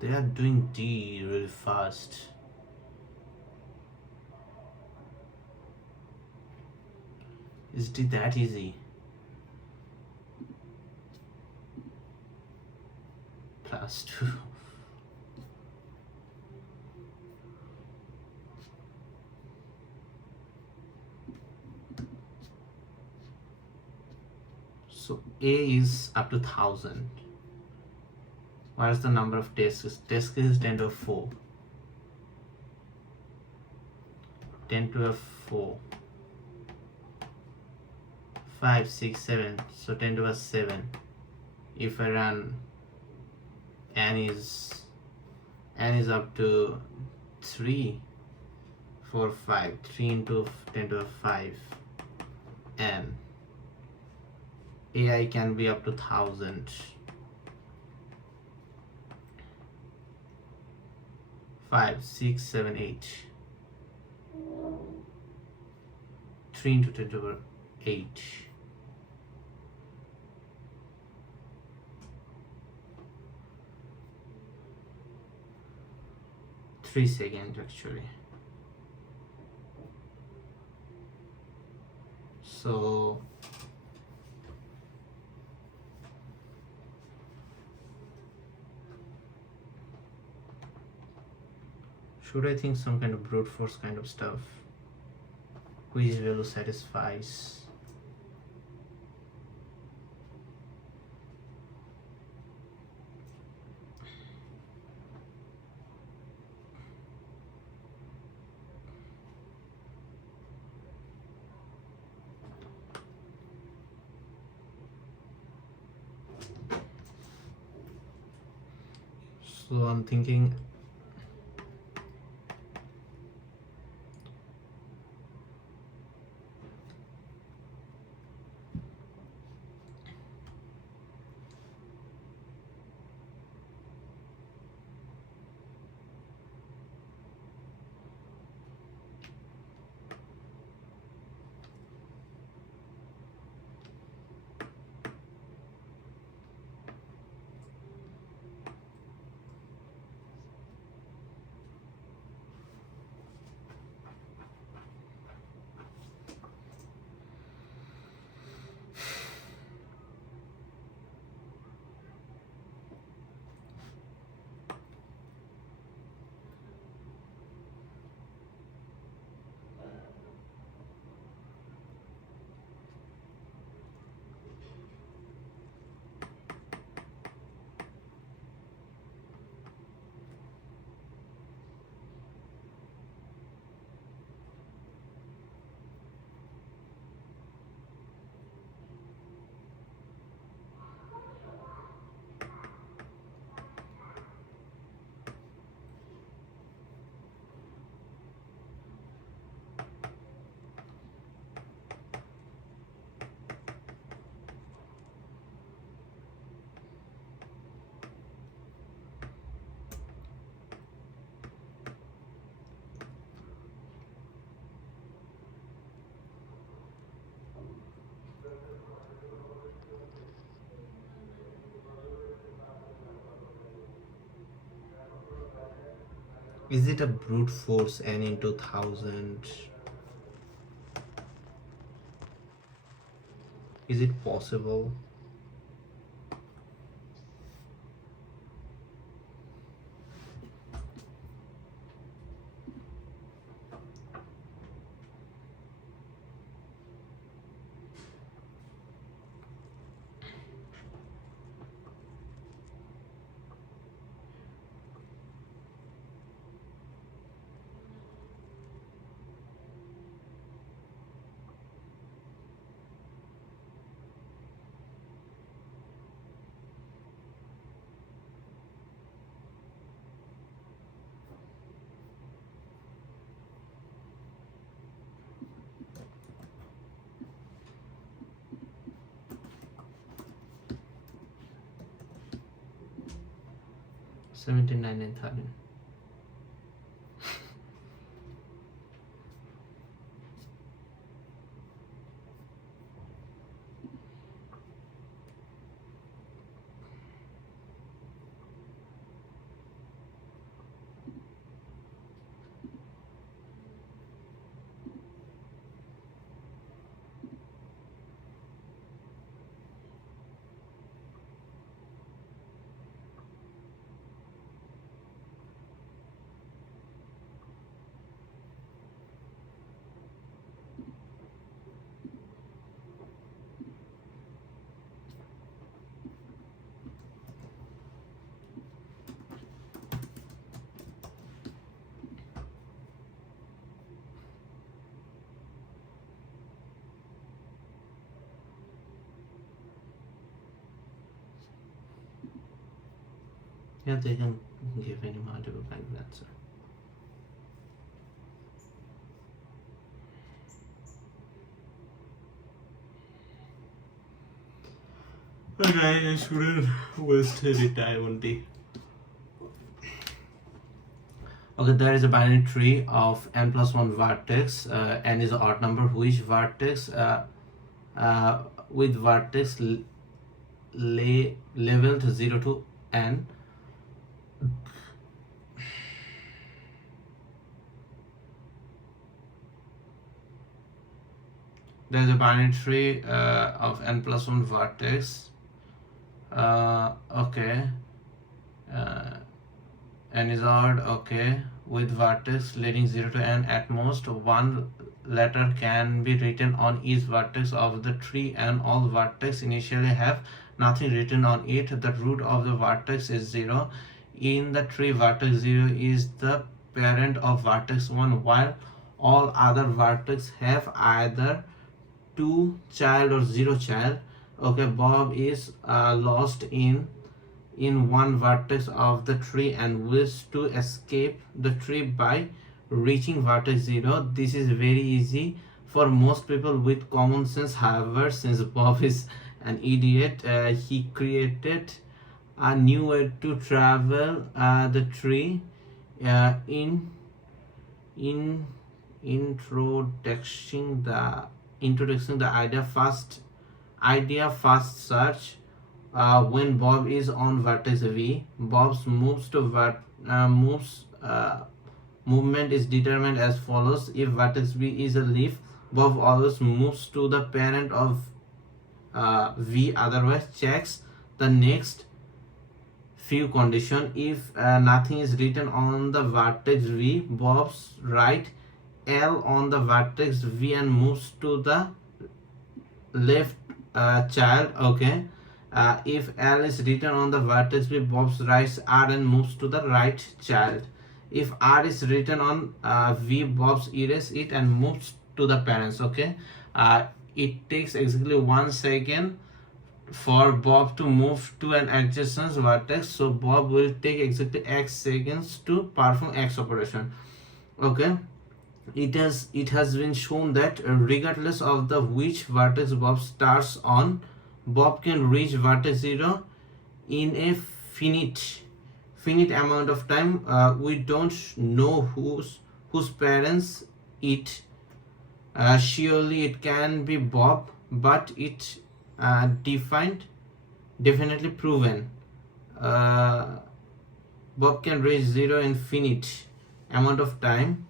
They are doing D really fast. Is D that easy? +2. So A is up to 1000. What is the number of desks? Desk is 10 to the 4. 10 to the 4. 5, 6, 7. So 10 to the 7. If I run n is up to 3, 4, 5. 3 into 10 to the 5 n. AI can be up to 1000. 5, 6, 7, 8. 3 into 10 to the 8. 3 seconds actually. So should I think some kind of brute force kind of stuff? Which value satisfies? So I'm thinking Is it a brute force n into 1000? Is it possible? $79 and $13. Yeah, they can give any multiple kind of answer. Okay, I shouldn't waste any time on the. Okay, there is a binary tree of n plus 1 vertex. N is an odd number. Which vertex with vertex leveled 0 to n? There is a binary tree of n plus 1 vertex. Okay. N is odd, okay, with vertex leading 0 to n. At most one letter can be written on each vertex of the tree, and all vertex initially have nothing written on it. The root of the vertex is 0. In the tree, vertex 0 is the parent of vertex 1, while all other vertex have either 2 child or 0 child. Okay, Bob is lost in one vertex of the tree and wishes to escape the tree by reaching vertex 0. This is very easy for most people with common sense. However, since Bob is an idiot, he created a new way to travel the tree in introducing the idea fast search. When Bob is on vertex V, Bob's movement is determined as follows. If vertex V is a leaf, Bob always moves to the parent of V, otherwise checks the next few condition. If nothing is written on the vertex V, Bob's write L on the vertex V and moves to the left child. Okay. If L is written on the vertex V, Bob writes R and moves to the right child. If R is written on V, Bob erases it and moves to the parents. Okay. It takes exactly 1 second for Bob to move to an adjacent vertex, so Bob will take exactly X seconds to perform X operation. Okay. It has been shown that regardless of the which vertex Bob starts on, Bob can reach vertex 0 in a finite amount of time. We don't know whose parents it. Surely it can be Bob, but it defined, definitely proven. Bob can reach zero infinite amount of time.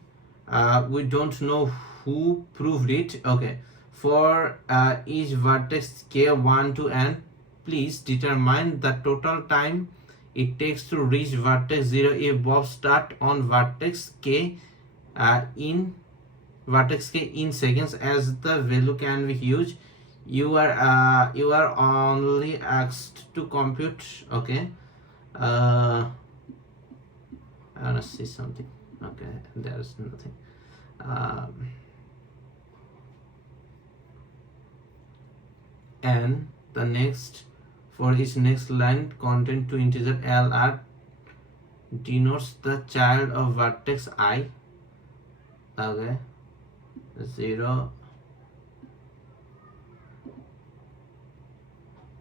We don't know who proved it. Okay, for each vertex k1 to n, please determine the total time it takes to reach vertex 0 if Bob start on vertex k in seconds. As the value can be huge, you are only asked to compute. Okay, I wanna see something. Okay, there's nothing. And the next, for each next line content to integer lr denotes the child of vertex I. Okay, 0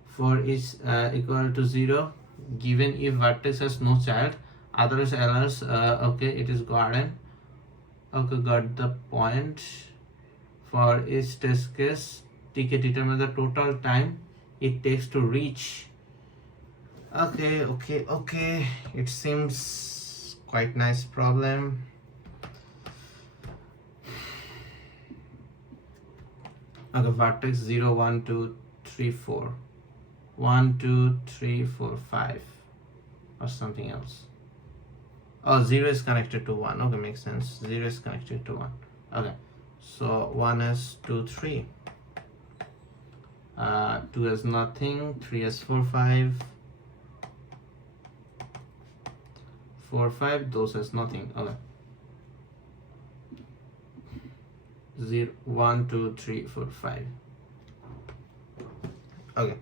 for is equal to 0 given if vertex has no child, otherwise else. Okay, it is garden. Okay, got the point. For each test case, TK determine the total time it takes to reach. Okay, it seems quite nice problem. Okay, vertex 0 1 2 3 4 1 2 3 4 5 or something else. Oh, 0 is connected to 1. Okay, makes sense. 0 is connected to 1. Okay, so 1 has 2 3, 2 has nothing, 3 has 4 5, 4 5, those has nothing. Okay, 0 1 2 3 4 5. Okay,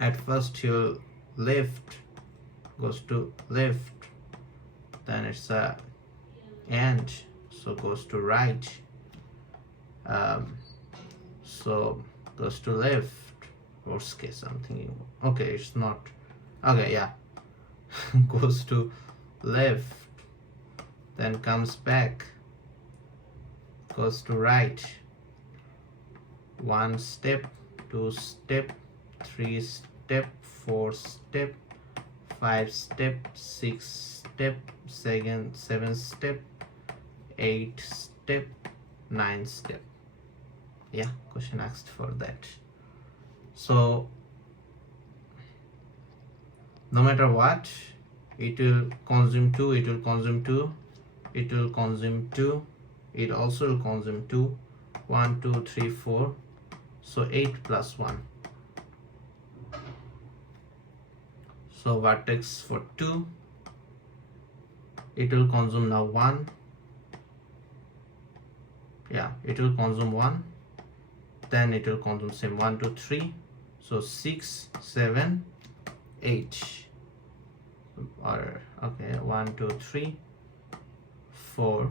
at first your left goes to left, then it's a and, so goes to right, so goes to left. Worst case something. Okay, it's not. Okay, yeah. Goes to left, then comes back, goes to right, 1 step, 2 step, 3 step, 4 step, 5 step, 6 step, 7 step, 8 step, 9 step. Yeah, question asked for that. So no matter what, it will consume 2, it will consume 2, it will consume 2, it also will consume 2, 1 2 3 4, so 8 plus 1. So vertex for 2, it will consume now 1. Yeah, it will consume 1, then it will consume same 1 2 3, so 6 7 8, or okay, 1 2 3 4.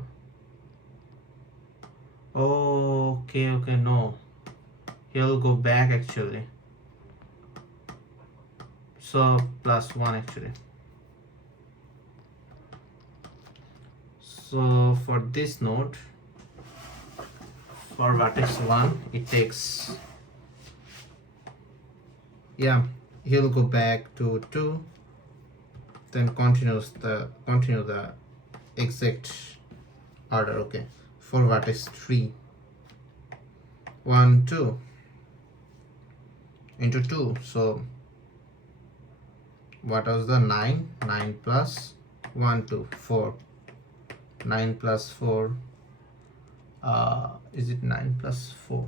Okay, no, he'll go back actually, so plus 1 actually. So for this node, for vertex 1, it takes, yeah, he'll go back to 2, then continue the exact order. Okay, for vertex 3, 1 2 into 2, so what was the 9 plus 1 2 4, 9 plus 4, is it 9 plus 4?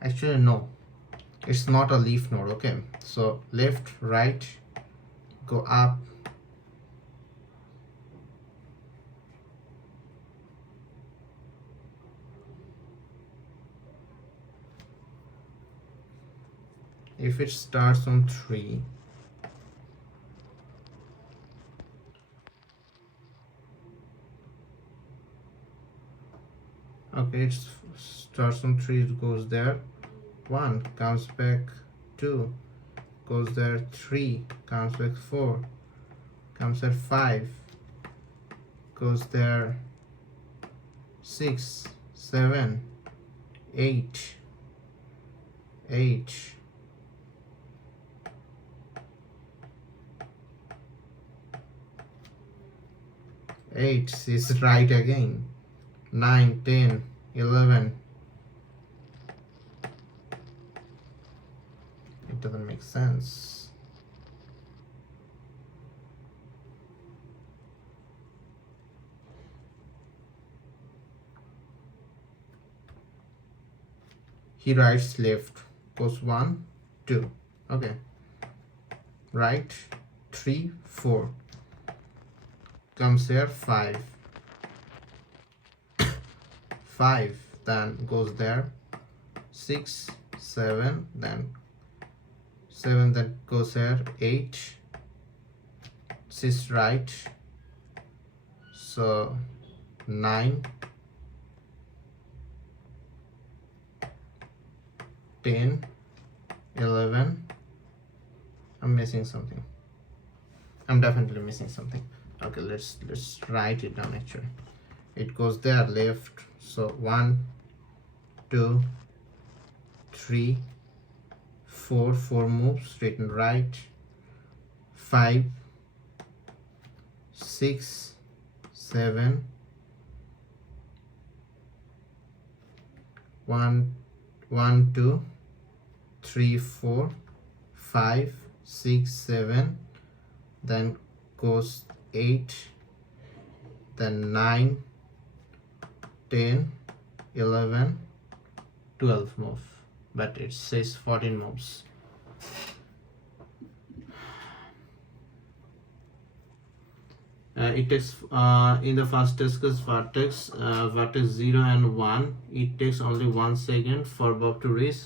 Actually no, it's not a leaf node. Okay, so left right, go up, if it starts on 3, okay, it starts on 3, it goes there, 1 comes back, 2 goes there, 3 comes back, 4 comes there, 5 goes there, 6 7 8, 8, 8 is right again. 9, 10, 11. It doesn't make sense. He writes left, goes 1, 2. Okay. Right, 3, 4. Comes here 5. 5, then goes there. 6, 7, then 7, then goes here. 8. 6 right. So 9, 10, 11. I'm missing something. I'm definitely missing something. Okay, let's write it down. Actually, it goes there left. So 1, 2, 3, 4. 4 moves straight and right. 5, 6, 7. 1, 2, 3, 4, 5, 6, 7. Then goes 8, then 9, 10, 11, 12 move, but it says 14 moves. It takes in the fastest case vertex 0 and 1, it takes only 1 second for Bob to reach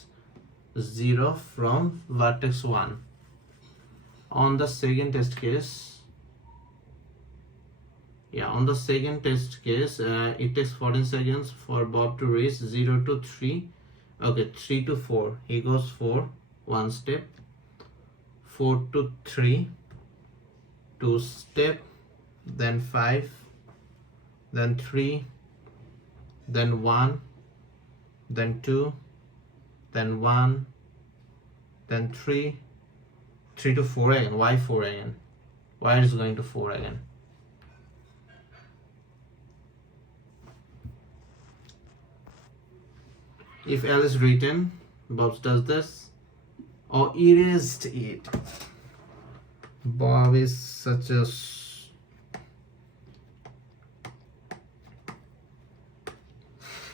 0 from vertex 1. On the second test case, it takes 14 seconds for Bob to reach 0 to 3. Okay, 3 to 4. He goes 4, 1 step. 4 to 3, 2 step. Then 5, then 3, then 1, then 2, then 1, then 3. 3 to 4 again. Why 4 again? Why is going to 4 again? If L is written, Bob does this. Oh, erased it. Bob is such a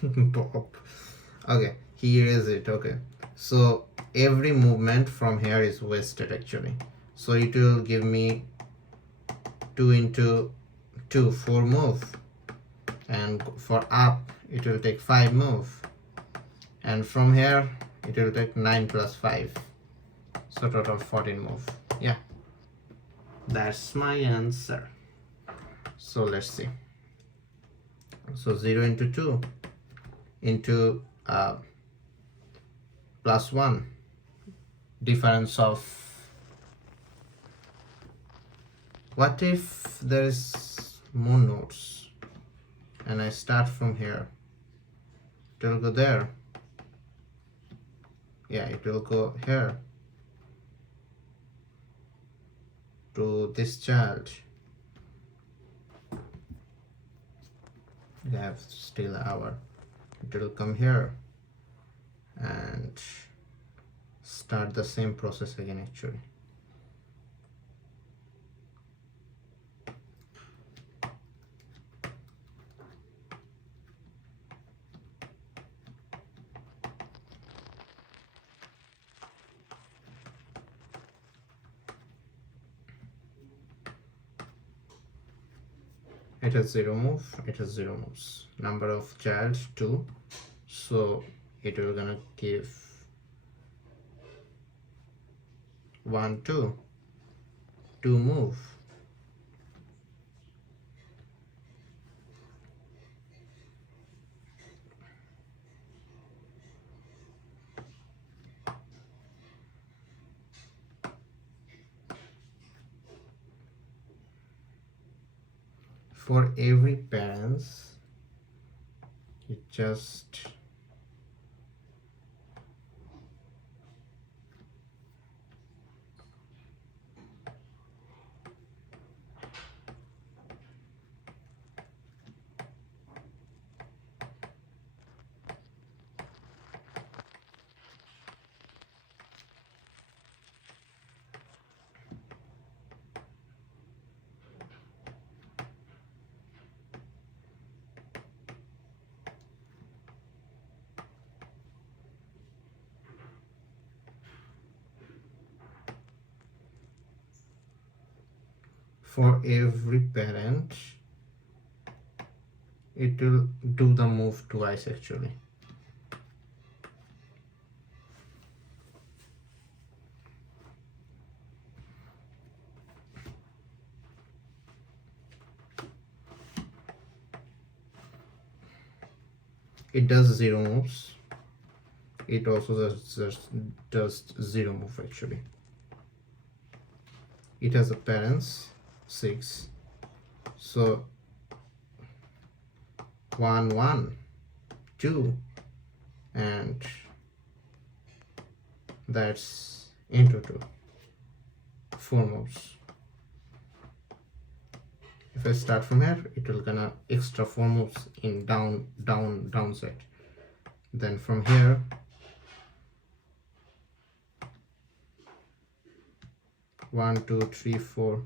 Bob. Okay, he erased it. Okay, so every movement from here is wasted actually. So it will give me 2 into 2, 4 move, and for up it will take 5 move, and from here it will take 9 plus 5, so total 14 move. Yeah, that's my answer. So let's see. So 0 into 2 into plus 1, difference of, what if there is more nodes and I start from here? It will go there. Yeah, it will go here to this child. We have still hour. It will come here and start the same process again actually. It has 0 move, it has 0 moves. Number of child 2, so it will gonna give 1, 2, 2 move. For every parents, you just for every parent it will do the move twice actually. It does 0 moves. It also does 0 move actually. It has a parents 6, so 1 1 2, and that's into 2, 4 moves. If I start from here, it will gonna extra 4 moves in down set. Then from here, one, two, three, four.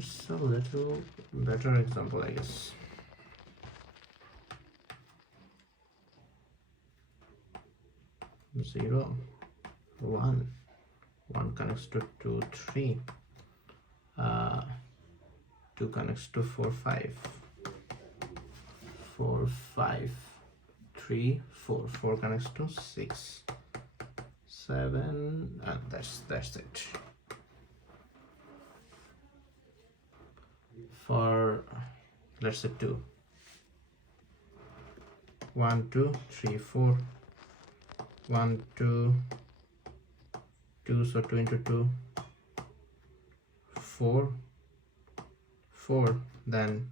It's a little better example, I guess. Zero, one connects to 2 3, 2 connects to 4 5, 4 5 3 4, 4 connects to 6 7, and that's it. For let's say 2, 1 2 3 4, 1 2 2, so 2 into 2, 4 4, then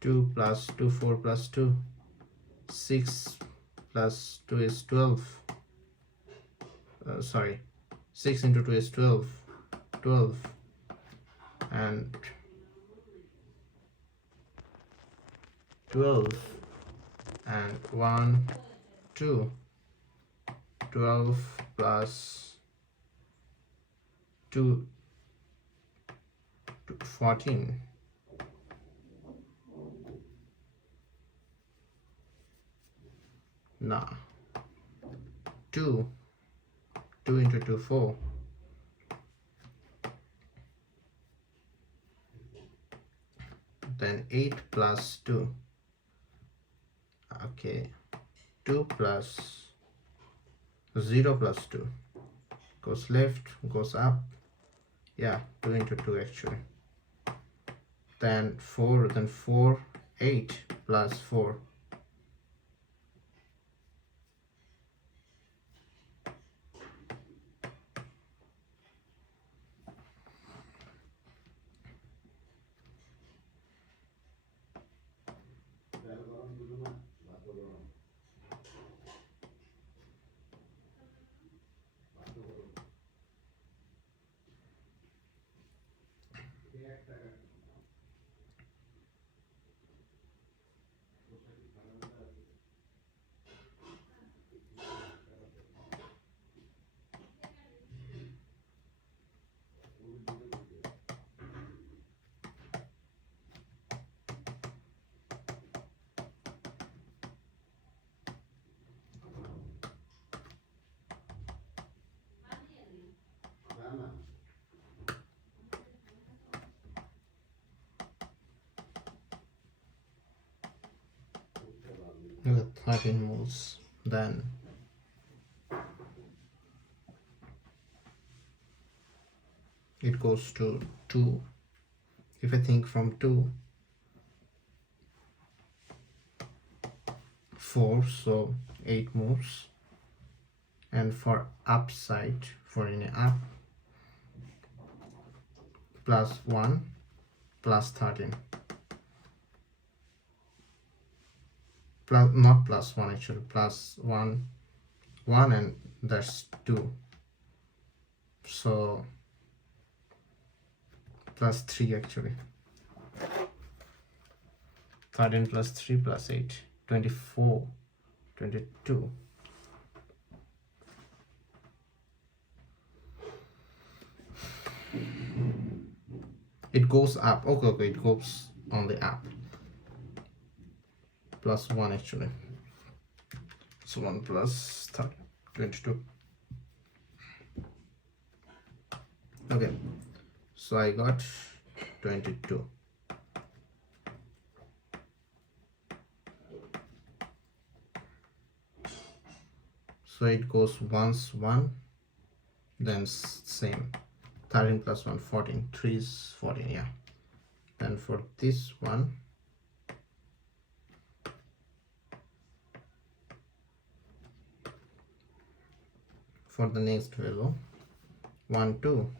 2 plus 2, 4 plus 2, 6 plus 2 is 12. Sorry, 6 into 2 is 12, 12, and 12, and 1 2, 12 plus 2, 14. Nah, 2 into 2 4, then 8 plus 2, okay, 2 plus 0 plus 2 goes left, goes up, yeah, 2 into 2 actually, then 4, 8 plus 4, with 13 moves. Then it goes to 2. If I think from 2, 4, so 8 moves, and for upside, for in up, plus 1 plus 13, plus not plus 1 actually, plus 1 and that's 2, so plus 3 actually, 13 plus 3 plus 8, 24, 22. It goes up, okay, it goes on the up, plus 1 actually, so 1 plus 30, 22. Okay, so I got 22. So it goes once 1, then same. 13 plus 1, 14. 3 is 14, yeah. And for this one, for the next value, 1, 2.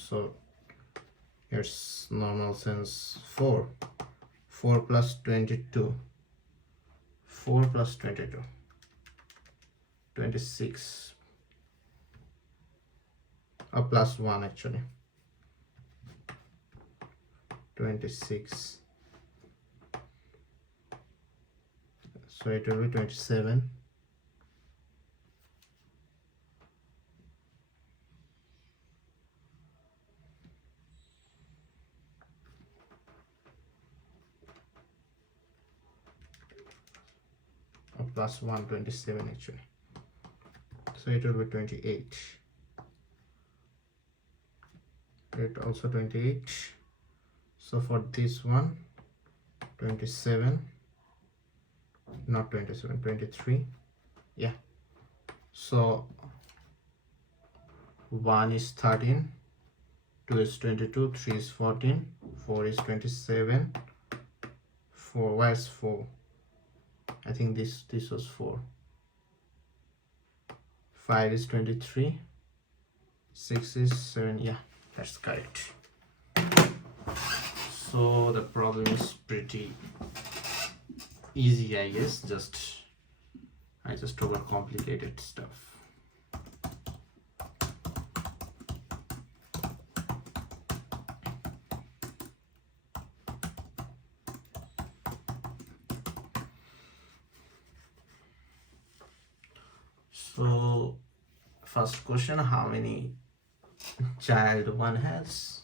So here's normal sense 4. 4 plus 22. 4 plus 22. 26. Plus 1 actually. 26. So it will be 27. Plus 1, 27 actually. So it will be 28. It also 28. So for this one, 27, not 27, 23. Yeah. So 1 is 13, 2 is 22, 3 is 14, 4 is 27. 4, where's 4? I think this was 4. 5 is 23. 6 is 7. Yeah, that's correct. So the problem is pretty easy, I guess. I just overcomplicated stuff. So first question, how many child one has?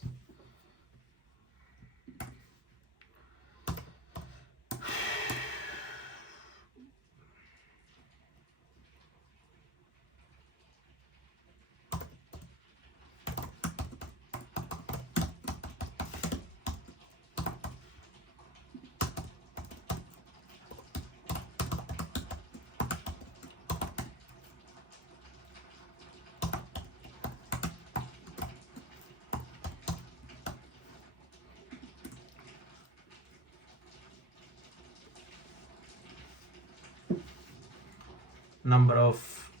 Number of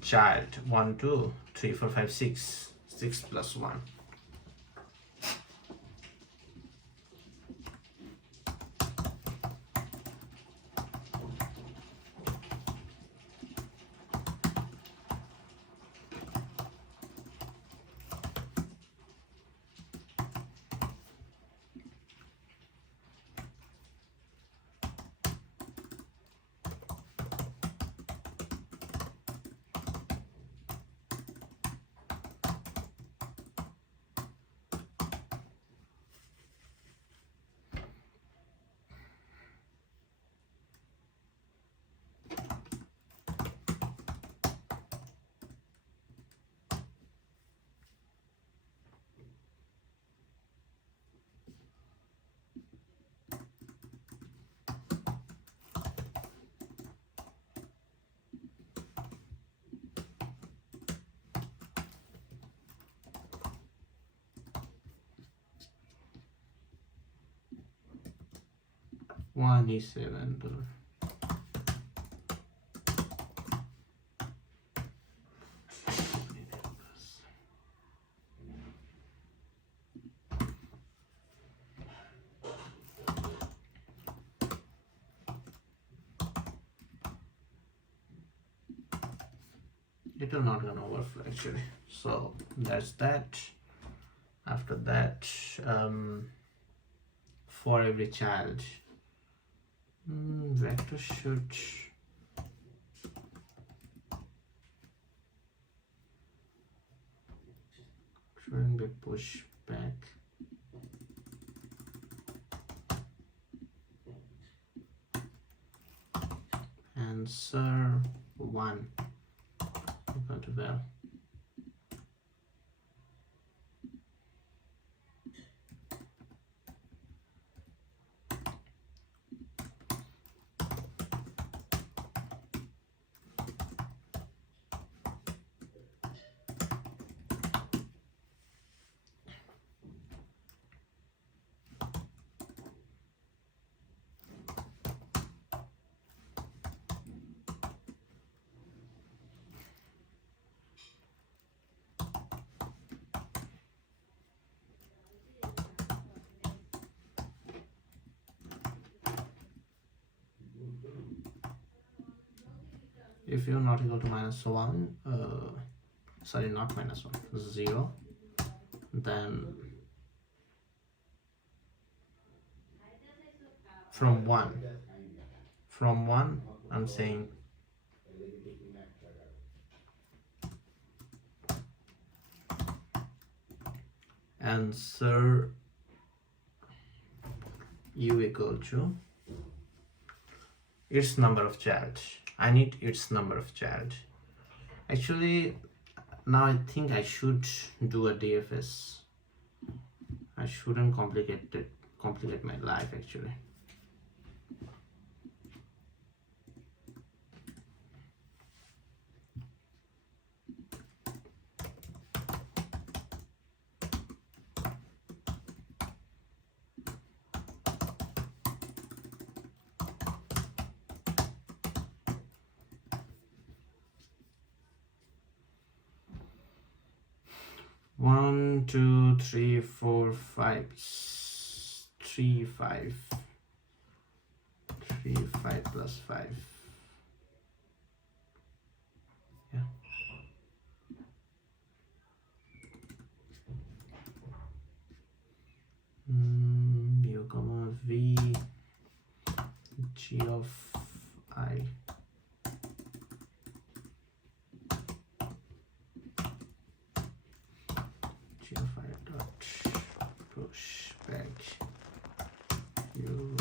child, 1, 2, 3, 4, 5, 6. 6 plus 1. One is 7. It will not gonna overflow actually. So that's that. After that, for every child, vector should showing the push back. Answer 1 equal to well. if you're not equal to -1, sorry, not -1, 0, then from 1 I'm saying answer u equal to its number of child. I need its number of child. Actually, now I think I should do a DFS. I shouldn't complicate my life actually. One, two, three, four, five, 3, 5, 3, 5 plus 5. Yeah. U comma v g of I. G of I dot push back u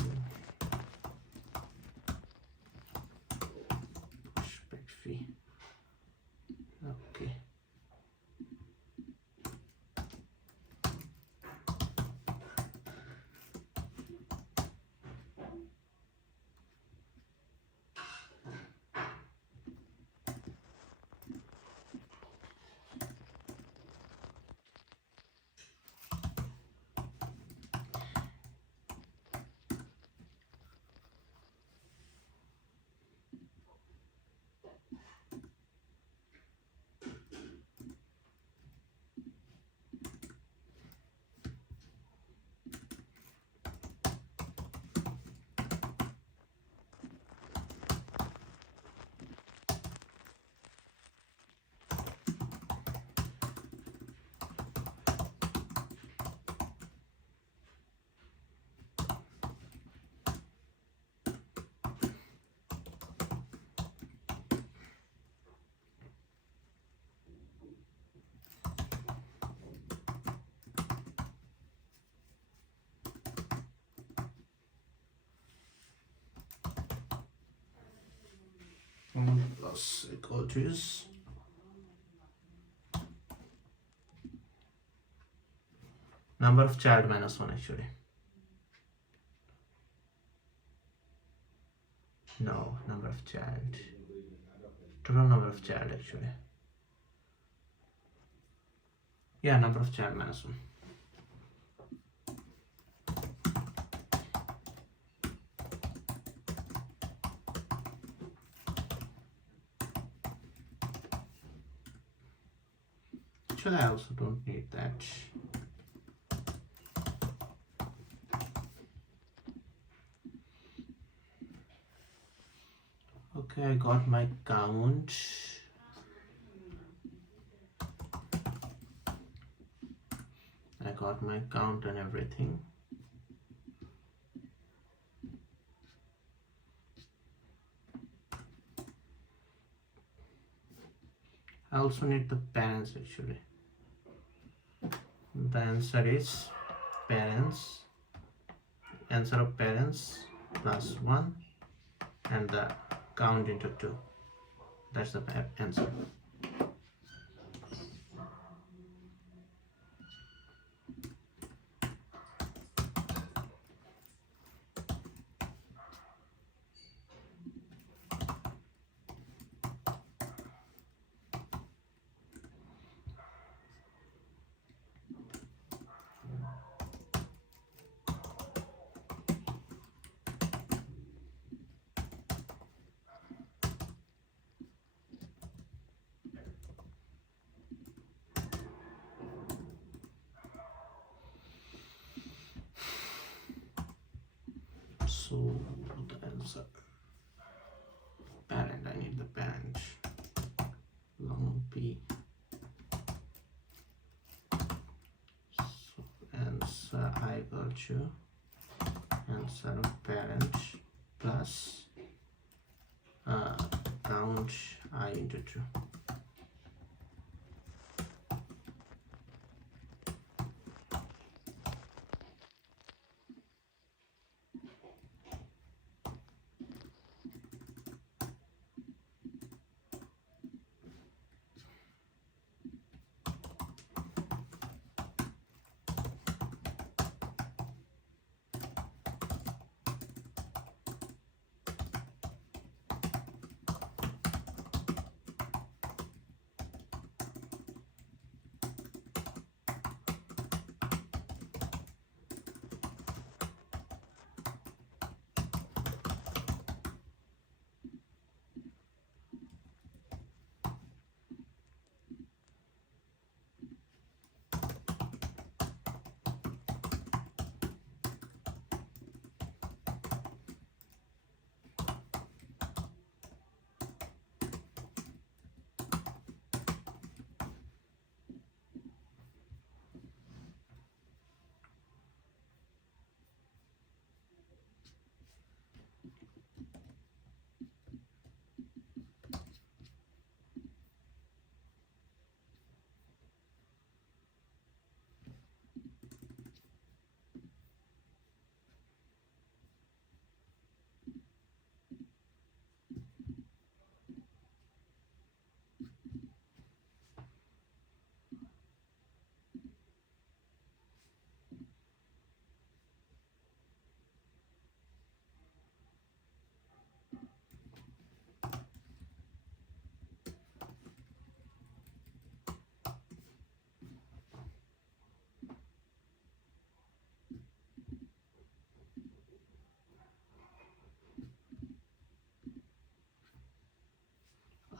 push back v. Okay. Plus equal to number of child -1 actually. No, number of child. Total number of child actually. Yeah, number of child -1. Actually, I also don't need that. Okay, I got my count. I got my count and everything. I also need the parents actually. The answer is parents. Answer of parents plus 1 and the count into 2. That's the answer. So the answer, parent, I need the parent. equal to answer of parent plus count I into 2.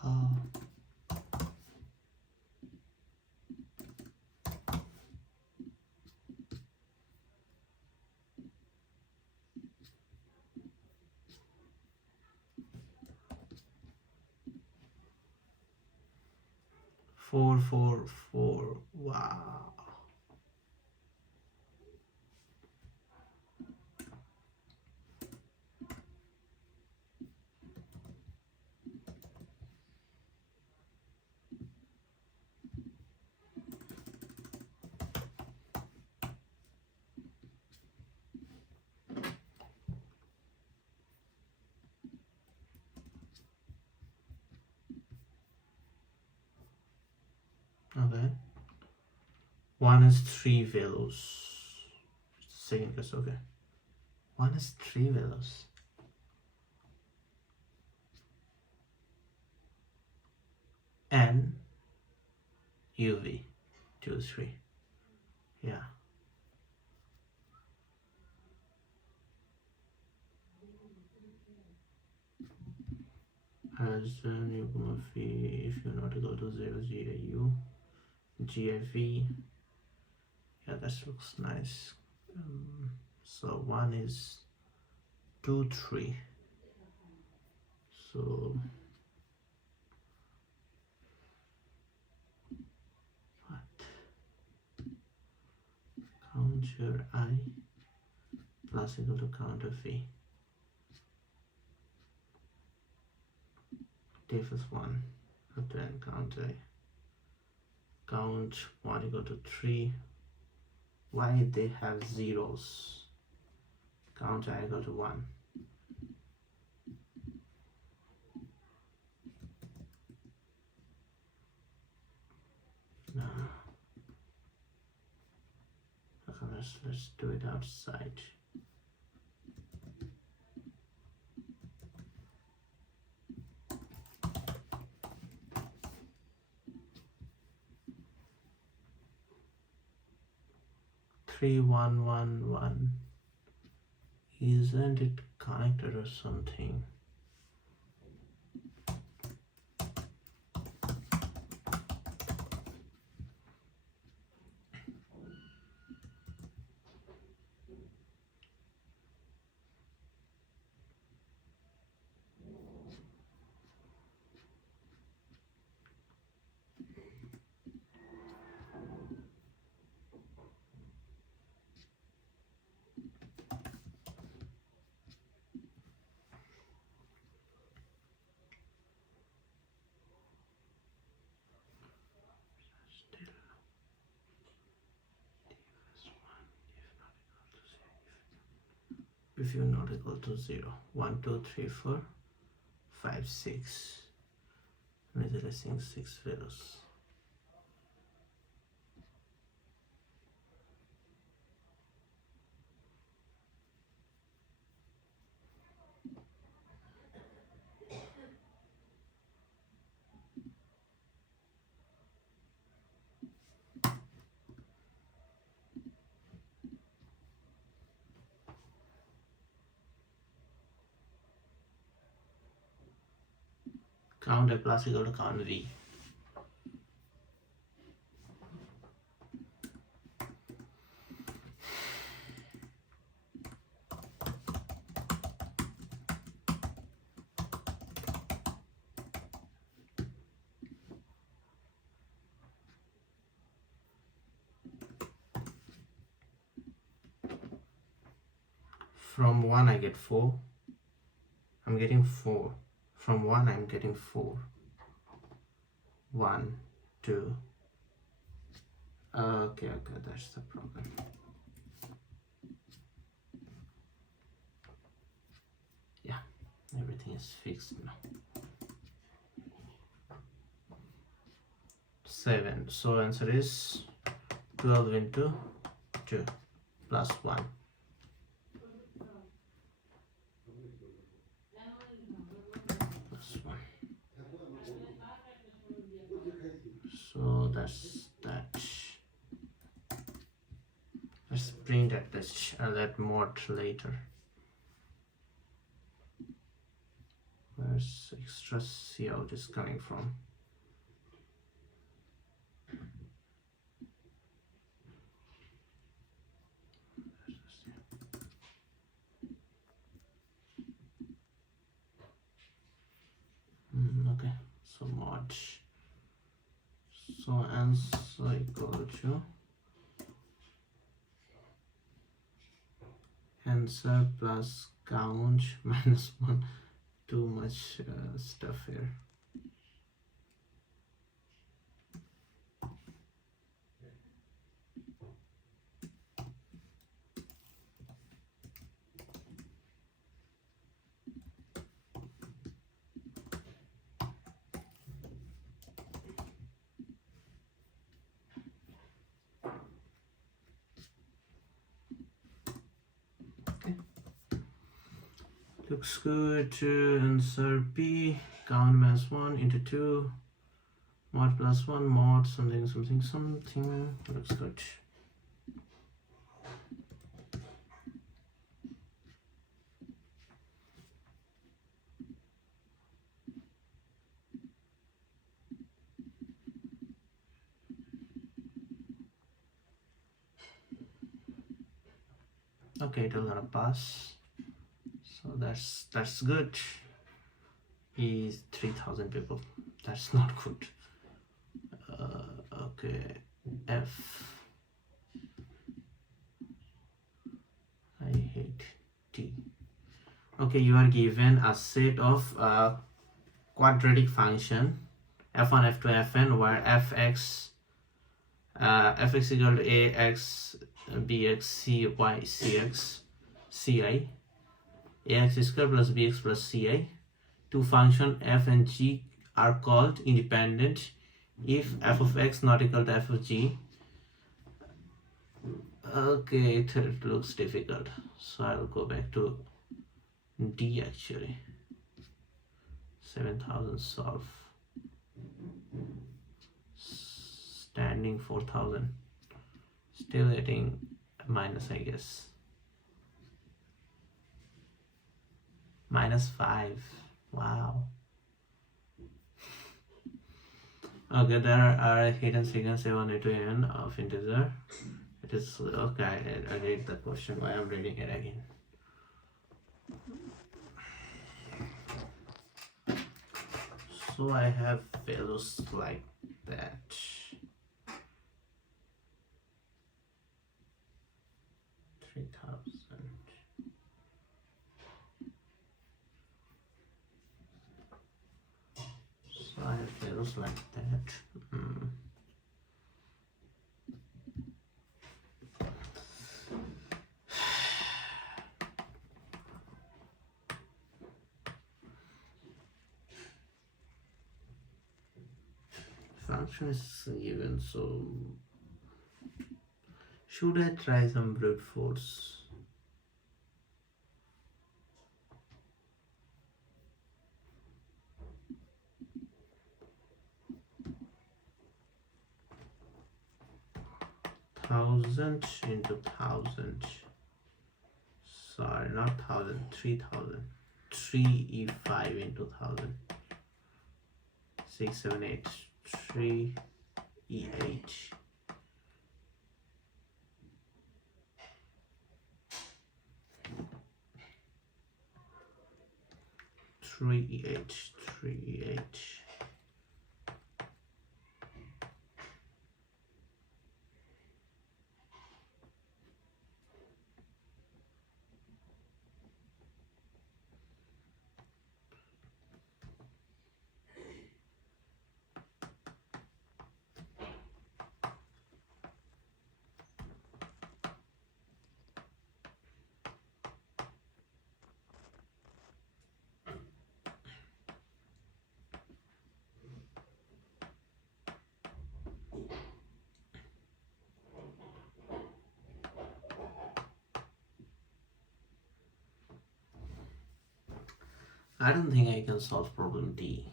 Oh, 444. Wow. Okay. One is 3 values. Second case, okay. One is 3 values. N UV 2 3. Yeah. As Newcomb fee, if you not equal to 0 GAU GIV. Yeah, that looks nice. So one is 2 3. So what? Counter I plus equal to counter V. Diff is 1. Then count I. Count 1 equal to 3. Why they have zeros? Count I equal to 1. No. Okay, let's do it outside. Three one one one. Isn't it connected or something? if you're not equal to 0. 1 2 3 4 5 6, replacing 6 values. Count A plus equal to count V. From 1 I get 4. I'm getting 4. From 1 I'm getting 4. 1 2. Okay, that's the problem. Yeah, everything is fixed now. 7. So answer is 12 into 2 plus 1. Plus 1. So that's that. Let's print at that mod later. Where's extra cout is coming from? Okay, so mod. So answer equal to answer plus count minus 1. Too much stuff here. Looks good. Answer B. Count minus 1 into 2. Mod plus 1. Mod something. Looks good. Okay, it will gonna pass. So that's good. Is 3,000 people. That's not good. Okay, F. I hate T. Okay, you are given a set of quadratic function f1, f2, fn, where fx equal to ax, bx, cy, cx, ci, ax square plus bx plus ci. Two functions f and g are called independent if f of x not equal to f of g. Okay, it looks difficult, so I'll go back to D actually. 7,000 solve. Standing 4,000. Still getting minus, I guess. -5. Wow. Okay, there are hidden sequence A1, A2, N of integer. It is okay. I read the question. Why I'm reading it again. So I have values like that. So I have values like that. function is given, so should I try some brute force? Thousand into thousand. Sorry, not thousand. 3,000. 3e5 into 1,000. 6, 7, 8. 3e8. 3e8. 3e8. I don't think I can solve problem D.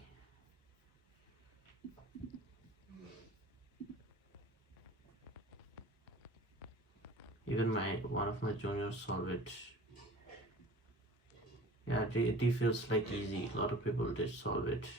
Even one of my juniors solve it. Yeah, D feels like easy. A lot of people did solve it.